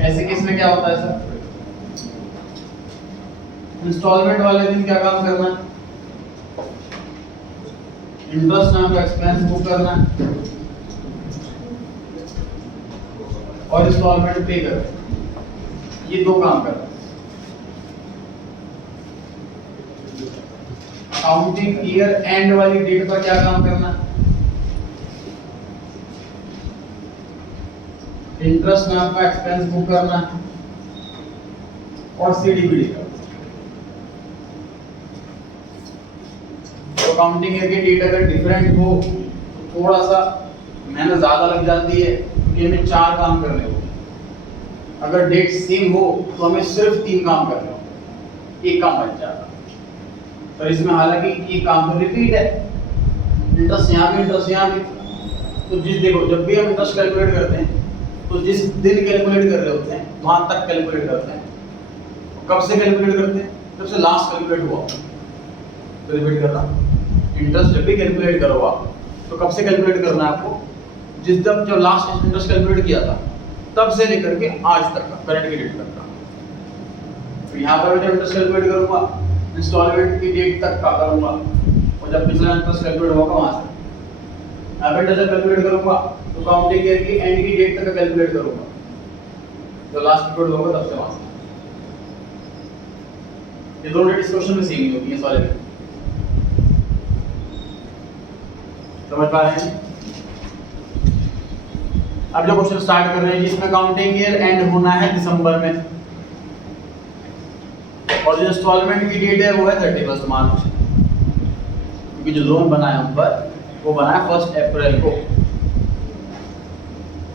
ऐसे केस में क्या होता है सर? इंस्टॉलमेंट वाले दिन क्या काम करना है? इंटरेस्ट नाम का एक्सपेंस बुक करना है और इंस्टॉलमेंट पे करना है। ये दो काम करना है। अकाउंटिंग ईयर एंड वाली डेट पर क्या काम करना है? इंटरेस्ट नाम का एक्सपेंस बुक करना है और सीडीबीडी करना। तो अकाउंटिंग ईयर की डेट अगर डिफरेंट हो तो थोड़ा सा मेहनत ज्यादा लग जाती है क्योंकि हमें 4 काम करने होते हैं। अगर डेट सेम हो तो हमें सिर्फ 3 काम करने होते हैं, एक काम बच जाता है। पर इसमें हालांकि ये काम तो रिपीट है, इंटरेस्ट यहाँ भी इंटरेस्ट यहाँ भी। तो देखो जब भी हम इंटरेस्ट कैलकुलेट करते हैं तो जिस दिन कैलकुलेट कर रहे होते हैं वहां तक कैलकुलेट करते हैं। कब से कैलकुलेट करते हैं? जब से लास्ट कैलकुलेट हुआ। तो रिपीट कर रहा हूं, इंटरेस्ट जब भी कैलकुलेट करो आप तो कब से कैलकुलेट करना है आपको? जिस दिन जब लास्ट इंटरेस्ट कैलकुलेट किया था तब से लेकर के आज तक का, करंट की डेट तक का। तो यहाँ पर जब इंटरेस्ट कैलकुलेट करूंगा इंस्टॉलमेंट की डेट तक का करूंगा और जब पिछला इंटरेस्ट कैलकुलेट होगा वहां से यहाँ पे इंटरेस्ट कैलकुलेट करूंगा तो अकाउंटिंग ईयर की एंड की डेट तक का कैलकुलेट करूंगा, तो लास्ट कैलकुलेट होगा तब से वहां से। ये दोनों डेट इस क्वेश्चन में सेम ही होती है सॉल्व में। समझ पा रहे हैं? अब जो क्वेश्चन स्टार्ट कर रहे हैं जिसमें अकाउंटिंग ईयर एंड होना है दिसंबर में और जो इंस्टॉलमेंट की डेट है वो है 31 मार्च, क्योंकि जो लोन बना है उन पर वो बना है 1 अप्रैल को।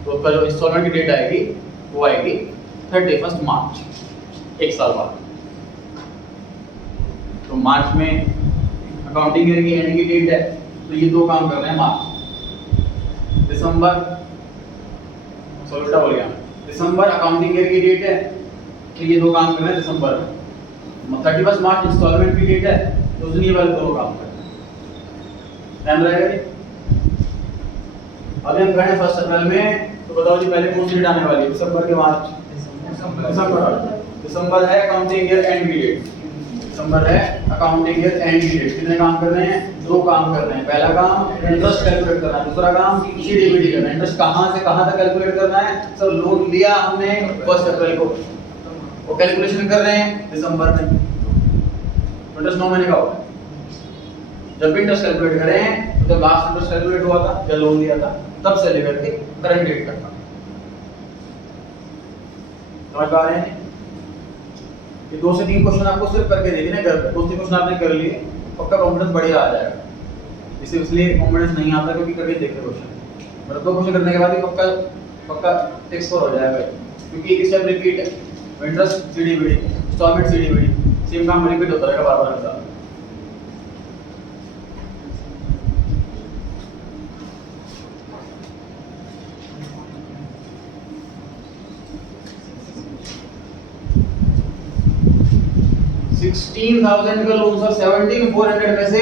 तो उसका जो इंस्टॉलमेंट की डेट आएगी वो आएगी 31 मार्च, एक साल बाद। तो मार्च में अकाउंटिंग ईयर की एंड की डेट है तो ये दो काम कर रहे हैं मार्च। दिसंबर बोल गया, दिसंबर अकाउंटिंग ईयर की डेट है तो ये दो काम कर रहे हैं दिसंबर में। 31 मार्च इंस्टॉलमेंट की डेट है तो उस दिन ये वाले दो काम करना है। ध्यान रहेगा। अभी हम गए 1 अप्रैल में, तो बताओ जी पहले कौन सी डेट आने वाली है? दिसंबर के मार्च, दिसंबर है अकाउंटिंग ईयर एंड की डेट। दिसंबर है अकाउंटिंग ईयर एंड की डेट। कितने काम कर रहे हैं? 2 काम कर रहे हैं। पहला काम इंटरेस्ट कैलकुलेट करना है, दूसरा काम सीडीबीडी करना है। इंटरेस्ट कहां से कहां तक कैलकुलेट करना है? सर लोन लिया हमने 1 अप्रैल को, वो कैलकुलेशन कर रहे हैं दिसंबर में। इंटरेस्ट 9 महीने का होगा। जब भी इंटरेस्ट कैलकुलेट करें तो लास्ट इंटरेस्ट कैलकुलेट हुआ था जब लोन लिया था तब से लेकर के करंट डेट तक का। समझ पा रहे हैं? ये 2 से 3 क्वेश्चन आपको सिर्फ करके देखने घर पे। 2-3 क्वेश्चन आपने कर लिए, पक्का कॉन्फिडेंस बढ़िया आ जाएगा। इसलिए कॉन्फिडेंस नहीं आता क्योंकि करके देखते क्वेश्चन, मतलब 2 क्वेश्चन करने के बाद ही पक्का टेक्स्ट स्कोर हो जाएगा, क्योंकि एक स्टेप रिपीट है। इंटरेस्ट सीडीबीडी, इंस्टॉलमेंट सीडीबीडी, सेम काम रिपीट होता रहेगा बार-बार के साथ। $16,000 का लोन सर, 17,400 में से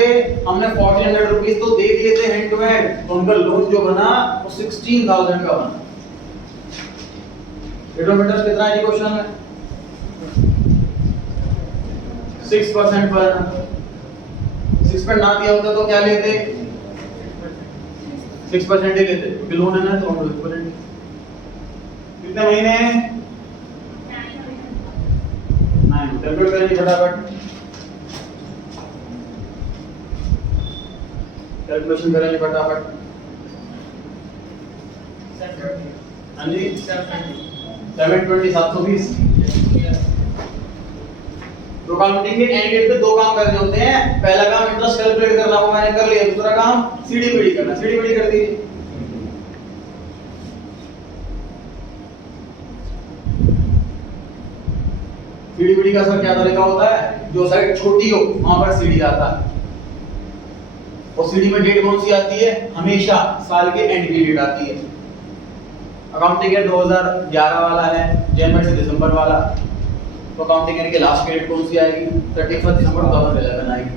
हमने 1,400 रुपीस तो दे दिए थे हैंड टू हैंड, तो उनका लोन जो बना वो 16,000 का बना। रेट ऑफ इंटरेस्ट कितना है जी क्वेश्चन में? 6% पर। 6% ना दिया होता तो क्या लेते? 6% ही लेते क्योंकि लोन है ना, तो हम 6%। कितने महीने हैं? 9। कैलकुलेट करेंगे फटाफट, कैलकुलेशन करेंगे फटाफट। हाँ जी 720 720। तो काउंटिंग के एंड डेट पे दो काम करने होते हैं। पहला काम इंटरेस्ट कैलकुलेट करना, वो मैंने कर लिया। दूसरा काम सीडीबीडी करना, सीडीबीडी कर दीजिए। सीडीबीडी का सर क्या तरीका होता है? जो साइड छोटी हो वहां पर सीडी आता है, और सीडी में डेट कौन सी आती है? हमेशा साल के एंड की डेट आती है। अकाउंटिंग ईयर 2011 वाला है, जनवरी से दिसंबर वाला, तो अकाउंटिंग ईयर की लास्ट डेट कौन सी आएगी? 31 दिसंबर 2011 आएगी।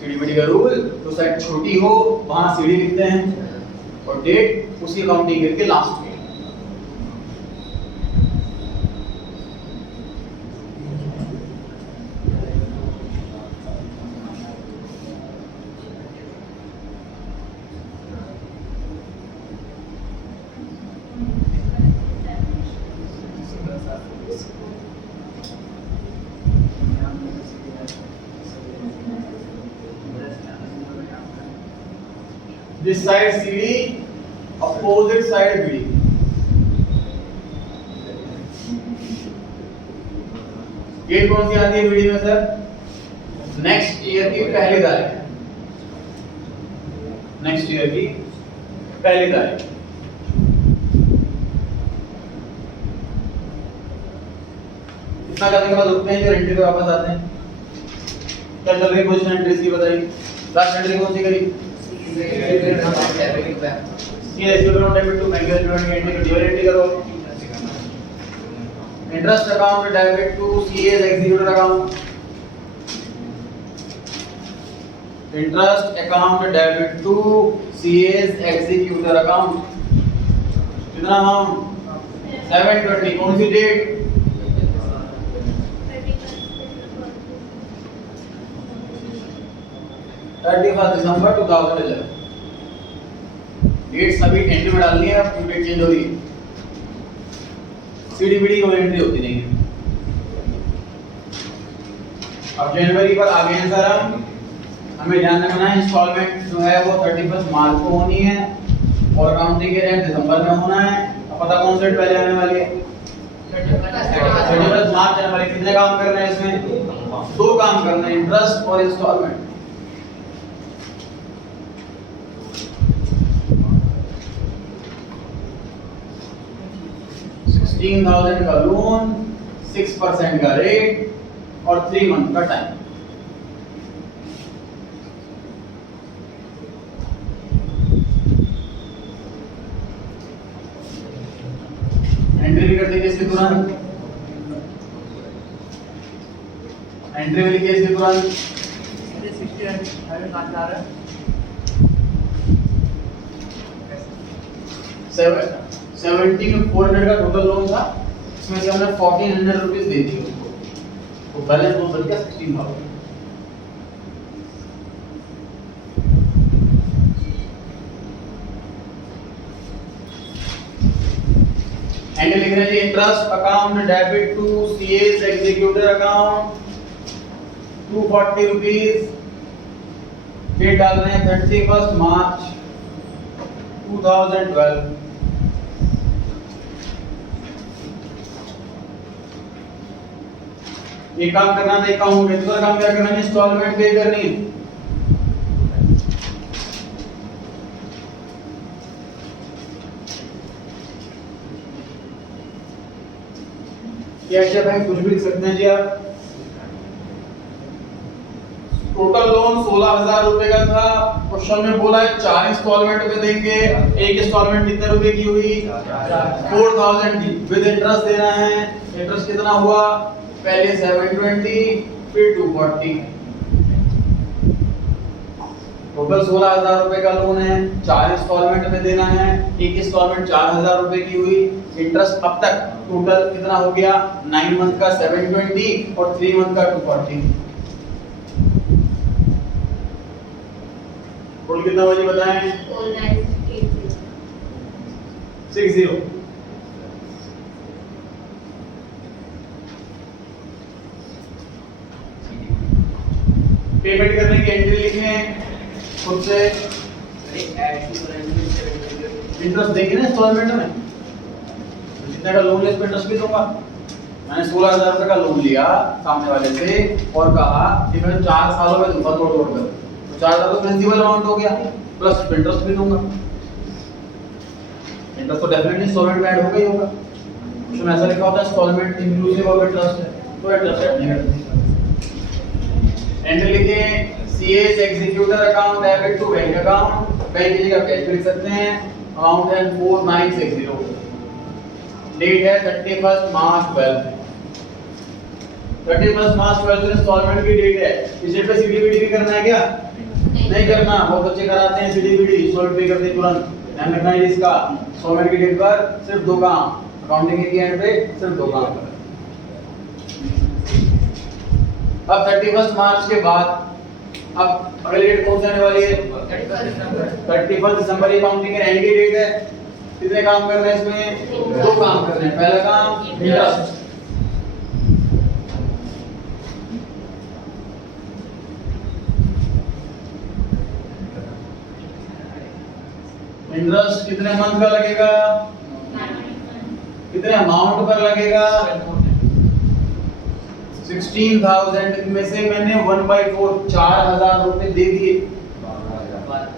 सीडीबीडी का रूल, जो साइड छोटी हो वहां सीडी लिखते हैं, और डेट उसी अकाउंटिंग ईयर के लास्ट में। This side CD, opposite side BD. Date कौन सी आती है BD में सर? नेक्स्ट ईयर की पहली तारीख, नेक्स्ट ईयर की पहली तारीख। इतना करने के बाद रुकते हैं, जो एंट्री पे वापस आते हैं। क्या चल रही पोजीशन एंट्रीज की बताइए। लास्ट एंट्री कौन सी करी? डेबिट टू बैंक एंट्री करो। Interest account debit to CS executive account. Interest account debit to CS executive account. कितना अमाउंट? 720। कौन सी डेट? 31 दिसंबर 2011। डेट सभी एंट्री में डालनी है, अब डेट चेंज हो रही है। सीडीबीडी कोई एंट्री होती नहीं है। अब जनवरी पर आ गए हैं सर हम, हमें ध्यान रखना है इंस्टॉलमेंट जो है वो 31 मार्च को होनी है, और अकाउंटिंग के एंड दिसंबर में होना है। अब पता कौन सी डेट पहले आने वाली है? 31 मार्च जनवरी। कितने काम करने हैं इसमें? दो काम करने हैं, इंटरेस्ट और इंस्टॉलमेंट। $16,000 का लोन, 6% का रेट और 3 मंथ का टाइम। एंट्री भी कर देंगे इसके तुरंत, एंट्री भी लिखिए इसके तुरंत। 17,400 का टोटल लोन था, इसमें से हमने 1,400 रुपीस दे दिए उसको, तो बैलेंस लोन बच गया 16,000। एंड लिख रहे हैं interest account debit to CS executive account 240 rupees. Date डाल रहे हैं 31 मार्च 2012। एक काम करना है, अकाउंट में दूसरा काम क्या करना है? इंस्टॉलमेंट पे करनी है। कैश बैंक कुछ भी लिख सकते हैं जी आप। टोटल लोन 16,000 रुपए का था। क्वेश्चन में बोला है 4 इंस्टॉलमेंट में देंगे। एक इंस्टॉलमेंट कितने रुपए की हुई? 4,000 की। विद इंटरेस्ट देना है। इंटरेस्ट कितना हुआ? पहले 720 फिर 240। टोटल 16,000 रुपए का लोन है, 4 इंस्टॉलमेंट में देना है। एक इंस्टॉलमेंट 4,000 रुपए की हुई। इंटरेस्ट अब तक टोटल कितना हो गया? 9 मंथ का 720 और 3 मंथ का 240। टोटल कितना हुआ जी बताएं? 60। पेमेंट करने की एंट्री लिखें खुद से। इंटरेस्ट देंगे ना इंस्टॉलमेंट में, जितने का लोन लिया उसमें इंटरेस्ट भी दूंगा। मैंने 16,000 रुपए का लोन लिया सामने वाले से और कहा कि मैं 4 सालों में दूंगा तोड़ तोड़ कर, तो 4,000 तो प्रिंसिपल अमाउंट हो गया प्लस इंटरेस्ट भी दूंगा। इंटरेस्ट तो डेफिनेटली इंस्टॉलमेंट में ऐड होगा ही होगा। उसमें ऐसा लिखा होता है इंस्टॉलमेंट इंक्लूसिव ऑफ इंटरेस्ट है, तो इंटरेस्ट ऐड नहीं करते। एंट्री लिखिए CS executor account debit to bank account, bank की जगह कैश लिख सकते हैं। अमाउंट है 4960, डेट है 31 मार्च 12। 31 मार्च 12 इंस्टॉलमेंट की डेट है। इस डेट पे सीडीबीडी भी करना है क्या? नहीं करना। बहुत बच्चे कराते हैं सीडीबीडी, इंस्टॉलमेंट पे करते तुरंत। ध्यान रखना है इसका, इंस्टॉलमेंट की डेट पर सिर्फ 2 काम, अकाउंटिंग के एंड पे सिर्फ 2 काम। अब 31 मार्च के बाद अब अगली डेट कौन सी आने वाली है? 31 दिसंबर ये अकाउंटिंग के एंड की डेट है। कितने काम करने हैं इसमें? 2 काम करने हैं। पहला काम इंटरेस्ट, इंटरेस्ट कितने मंथ का लगेगा? कितने अमाउंट पर लगेगा? 16,000 में से मैंने 1/4 4,000 रुपए दे दिए,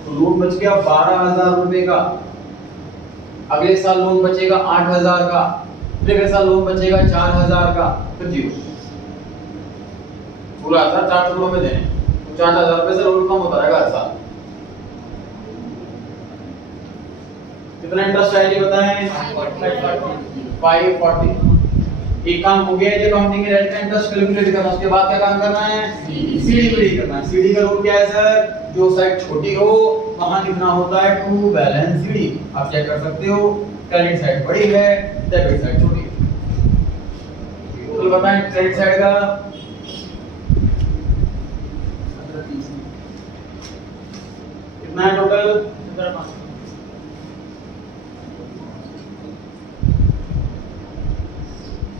तो लोन बच गया 12,000 रुपए का। अगले साल लोन बचेगा 8,000 का, फिर अगले साल लोन बचेगा 4,000 का, फिर जीरो। 16,000 4 टुकड़ों में देने, तो 4,000 रुपए से लोन कम होता रहेगा हर साल। कितना इंटरेस्ट आएगा बताएं? 540। एक काम हो गया है अकाउंटिंग के रेट का इंटरेस्ट कैलकुलेट करना। उसके बाद क्या काम करना है? सीडीबीडी करना है। सीडी का रूल क्या है सर? जो साइड छोटी हो वहां लिखना होता है टू बैलेंस सीडी। आप चेक कर सकते हो, क्रेडिट साइड बड़ी है, डेबिट साइड छोटी है। तो बताएं क्रेडिट साइड का कितना है टोटल?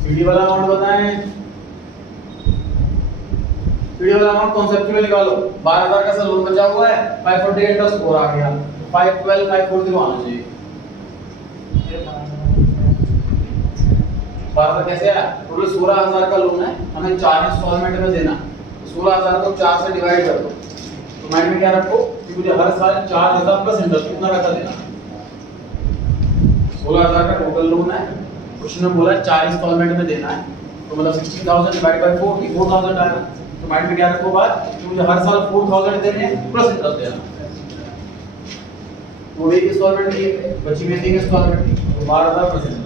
सीडी वाला अमाउंट बताएं। सीडी वाला अमाउंट कॉन्सेप्चुअली निकालो। 12,000 का सर लोन बचा हुआ है, 540 इंटरेस्ट और आ गया, 512 540 आना चाहिए। 12,000 कैसे आया? टोटल 16,000 का लोन है, हमें 4 इंस्टॉलमेंट में देना, तो 16,000 को 4 से डिवाइड कर दो। तो माइंड में क्या रखो कि मुझे हर साल 4,000 प्लस इंटरेस्ट कितना पैसा देना। 16,000 का टोटल लोन है, उसने बोला 4 इंस्टॉलमेंट में देना है, तो मतलब 16,000 डिवाइड बाय 4 की 4,000 आया। तो माइंड में क्या रखो बात कि मुझे हर साल 4,000 देने हैं प्लस इंटरेस्ट देना। तो एक इंस्टॉलमेंट की बची हुई 3 इंस्टॉलमेंट की, तो 12,000 प्लस इंटरेस्ट।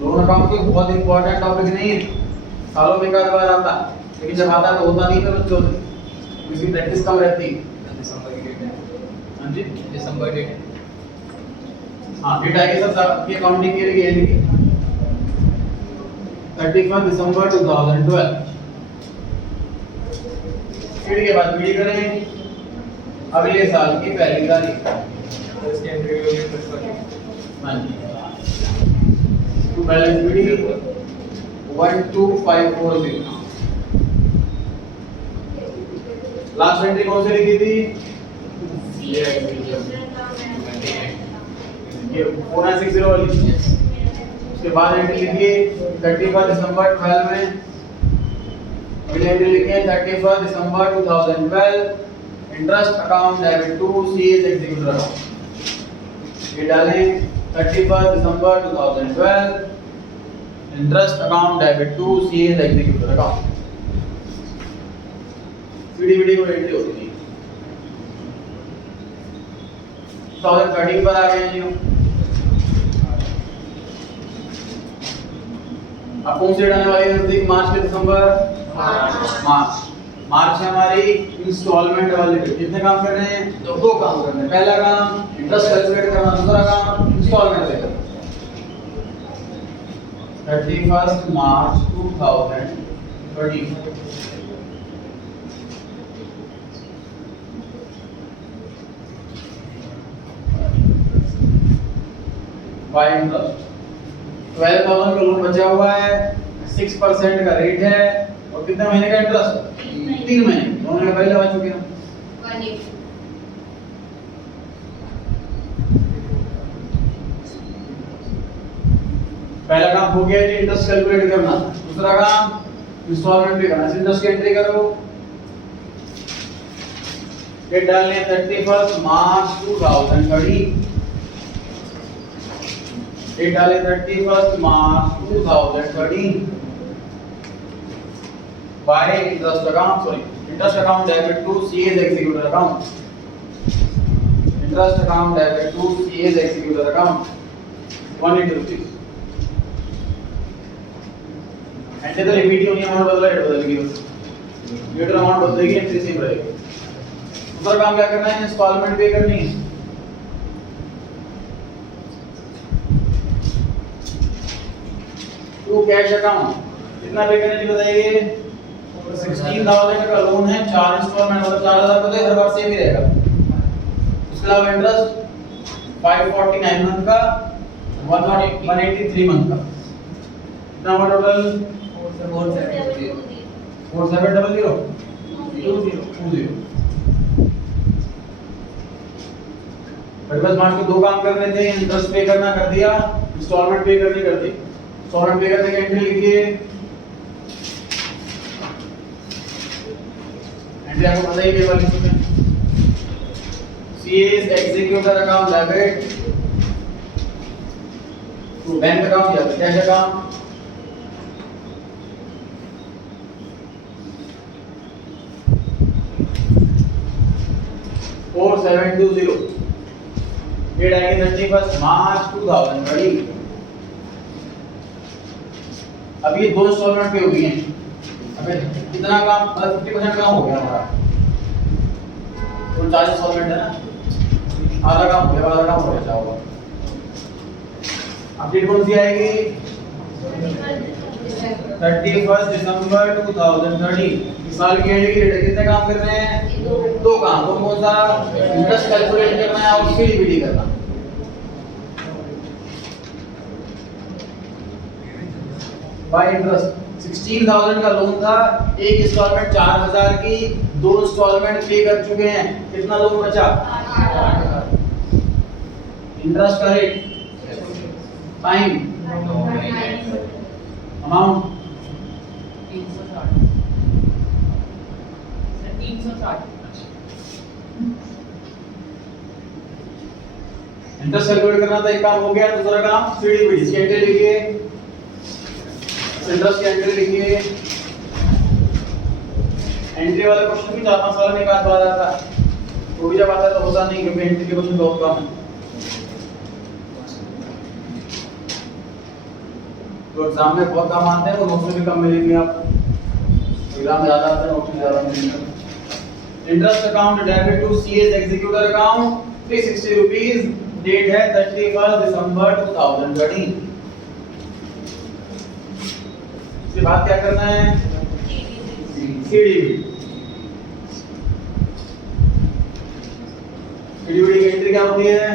लोन अकाउंट कोई बहुत इंपॉर्टेंट टॉपिक नहीं है, सालों में एक बार आता है, लेकिन जब आता है तो होता नहीं है बच्चों से, इसकी प्रैक्टिस कम रहती है। दिसंबर की डेट है। हां जी दिसंबर डेट है। हां डेट आएगी सर आपकी अकाउंटिंग के लिए लिखी 31 दिसंबर 2012। फिर के बाद बीडी करें अगले साल की पहली तारीख। इसके एंट्री होगी प्लस। हां जी to balance BD 12540। Last entry कौन सी लिखी थी? ये 4960 वाली। उसके बाद एंट्री लिखिए 31 दिसंबर 12 में। अगली एंट्री लिखिए 31 दिसंबर 2012, interest account debit to CS executor account. ये डालें 31 दिसंबर 2012, interest account debit to CS executor account. CDBD को एंट्री होती नहीं। 2013 पर आ गए जी हम। अब कौन सी डेट आने वाली है नजदीक? मार्च के दिसंबर? मार्च है हमारी इंस्टॉलमेंट वाली डेट। कितने काम कर रहे हैं? 2 काम कर रहे हैं। पहला काम इंटरेस्ट कैलकुलेट करना, दूसरा काम इंस्टॉलमेंट पे करना। 31 मार्च 2013 बाय इंटरेस्ट 12,000 का लोन बचा हुआ है, 6% का रेट है और कितने महीने का इंटरेस्ट? 3 महीने। दोनों में पहले आ चुके हैं। 180 पहला काम हो गया जी, इंटरेस्ट कैलकुलेट करना। दूसरा काम इंस्टॉलमेंट पे करना। इंटरेस्ट की एंट्री करो। डेट डालनी है 31 मार्च 2013। डेट डाले 31 March 2013 by interest account, sorry interest account debit to CS executor account. Interest account debit to CS executor account 180 rupees. Entry तो रिपीट ही होनी है, अमाउंट बदला, रेट बदल गई, यूटर अमाउंट बदलेगी, एंट्री सेम रहेगी। दूसरा काम क्या करना है? इंस्टॉलमेंट पे करनी है। टू कैश अकाउंट कितना पे करने की बताइए? 16,000 का लोन है, 4 इंस्टॉलमेंट मतलब 4,000 का, तो हर बार सेम ही रहेगा। उसके अलावा इंटरेस्ट 549 मंथ का, 183 मंथ का। कितना हुआ टोटल? 4700 20 बस मान के दो काम करने थे, इंटरेस्ट पे करना कर दिया, इंस्टॉलमेंट पे करनी कर दी। इंस्टॉलमेंट पे करने की एंट्री लिखिए। एंट्री आपको पता ही केवल इसमें CS executor account debit to bank account या कैश अकाउंट। फोर 720 डेट आएगी 31 मार्च 2013। अब ये दो इंस्टॉलमेंट पे हो गई हैं। अबे कितना काम, मतलब 50% काम हो गया हमारा। तो 40 इंस्टॉलमेंट है ना, आधा काम हो गया, आधा काम हो गया होगा। अपडेट कौन सी आएगी? 31 दिसंबर 2013। इस साल की एंड की डेट। कितने काम करने हैं? दो काम। कौन सा? इंटरेस्ट कैलकुलेट करना है और उसकी लिक्विडिटी करना। बाय इंटरेस्ट 16,000 का लोन था, एक इंस्टॉलमेंट 4,000 की, दो इंस्टॉलमेंट पे कर चुके हैं। कितना लोन बचा? 8,000। इंटरेस्ट का rate, time, amount 360 interest calculate करना था, एक काम हो गया। दूसरा काम सीडीपीडी की एंट्री लिखिए। इंटरेस्ट की एंट्री लिखिए। एंट्री वाला क्वेश्चन भी 4-5 साल में एक आध बार आता है, वो भी जब आता है तो होता नहीं, क्योंकि एंट्री के क्वेश्चन बहुत कम है। तो एग्जाम में बहुत कम आते हैं, वो नोट्स में भी कम मिलेंगे आपको। एग्जाम ज्यादा आता है, नोट्स में ज्यादा मिलेंगे। Interest account debit to CS executor account 360 rupees. Date है 31 दिसंबर 2013। इसके बाद क्या करना है? सीडीबी। सीडीबी की एंट्री क्या होती है?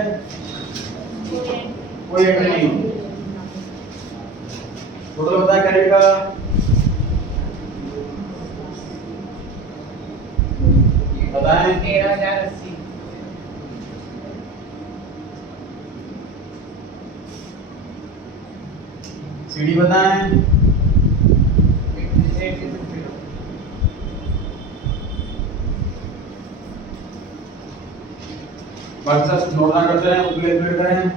कोई एंट्री नहीं होती। टोटल बताया क्रेडिट का बताएं। 13,080 सीडी बताएं। बाकी सब नोट डाउन करते रहें, उसको कैलकुलेट करें।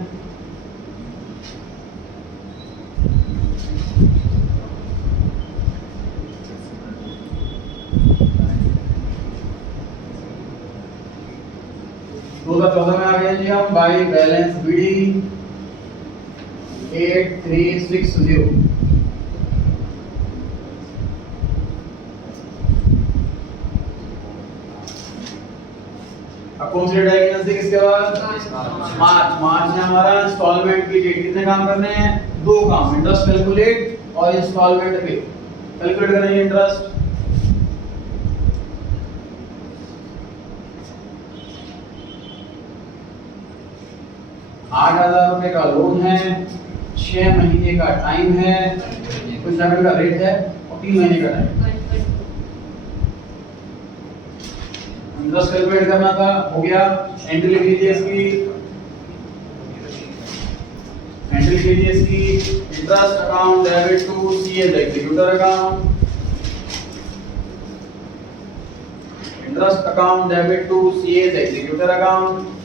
दो 2014 में आ गए जी हम। By balance BD 8360। अब कौन सी डेट आएगी नजदीक इसके बाद? मार्च। मार्च में हमारा इंस्टॉलमेंट की डेट कितने काम करने हैं? 2 काम, इंटरेस्ट कैलकुलेट और इंस्टॉलमेंट पे कैलकुलेट करेंगे इंटरेस्ट। ₹8,000 का लोन है, 6 महीने का टाइम है, कुछ लेवल का रेट है और 3 महीने का टाइम। इंटरेस्ट कैलकुलेट करना था, हो गया। एंट्री लिख लीजिए इसकी, एंट्री लिख लीजिए इसकी, interest account debit to CS executor account, interest account debit to CS executor account.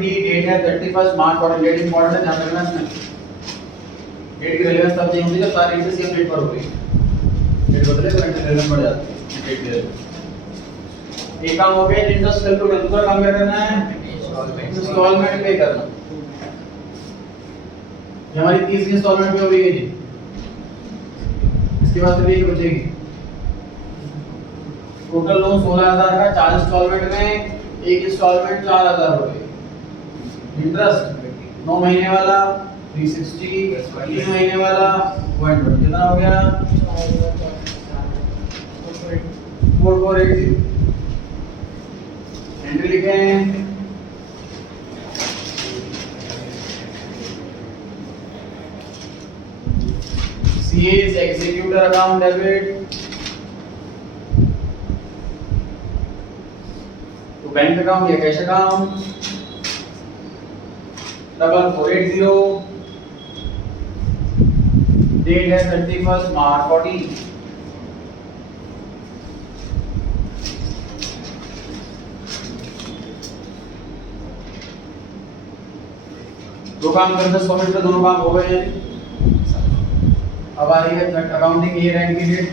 Date है 31 मार्च और डेट इंपॉर्टेंट है, ध्यान रखना इसमें। डेट की रेलेवेंस तब चेंज होती है जब सारी एंट्री सेम डेट पर हो गई। डेट बदले तो एंट्री रेलेवेंस बढ़ जाती है डेट की रेलेवेंस। एक काम हो गया इंटरेस्ट कैलकुलेट, दूसरा काम क्या करना है? इंस्टॉलमेंट पे करना। ये हमारी 30 इंस्टॉलमेंट पे हो गई जी, इसके बाद सिर्फ एक बचेगी। टोटल लोन 16,000 का, 4 इंस्टॉलमेंट में, एक इंस्टॉलमेंट ₹4,000। इंटरेस्ट 9 महीने वाला 360, 3 महीने वाला 120, कितना हो गया? 4480। एंट्री लिखें, सीएस एग्जीक्यूटर अकाउंट डेबिट तो बैंक अकाउंट या कैश अकाउंट 4480, डेट है 31 मार्च 14। दो काम करते 100 मिनट में दोनों काम हो गए हैं। अब आ रही है अकाउंटिंग ईयर एंड की डेट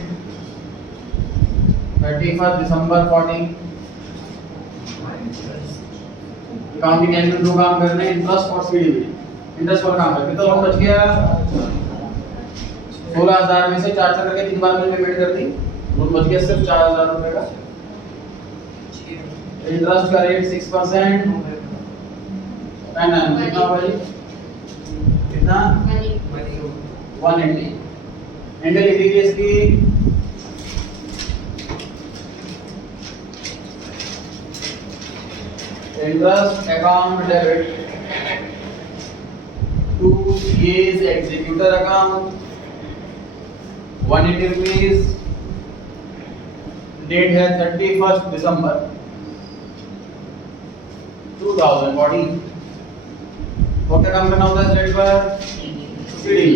31 दिसंबर 14। अकाउंटिंग एंड में दो काम करने हैं, इंटरेस्ट और सीडी। इंटरेस्ट पर काम करके तो लोन बच गया 16,000 में से 4 करके 3 बार में पेमेंट कर दी, लोन बच गया सिर्फ ₹4,000 का। इंटरेस्ट का रेट 6% एंड कितना होगा जी? कितना? 180। एंड लिख लीजिए इसकी, interest account debit to CS executor account 180 rupees, date है 31 दिसंबर 2014। तो क्या काम करना होता है इस डेट पर? CD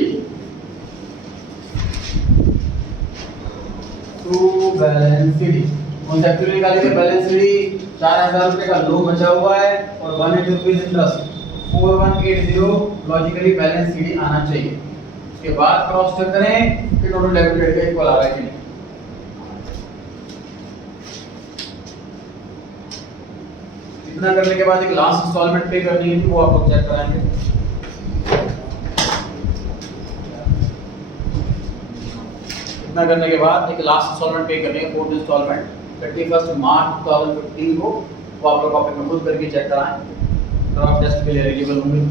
to balance CD. Conceptually निकालिए बैलेंस सीडी। 4,000 रुपए का लोन बचा हुआ है और 180 rupees interest, 4180 logically balance CD आना चाहिए। उसके बाद क्रॉस चेक करें कि टोटल डेबिट रेट का इक्वल आ रहा है कि नहीं। इतना करने के बाद एक लास्ट इंस्टॉलमेंट पे करनी है, वो आप लोग चेक कराएंगे। इतना करने के बाद एक लास्ट इंस्टॉलमेंट पे करनी है, 4th इंस्टॉलमेंट 31 मार्च 2015 को, वो आप लोग कॉपी में खुद करके चेक कराएं, तो आप टेस्ट के लिए एलिजिबल होंगे।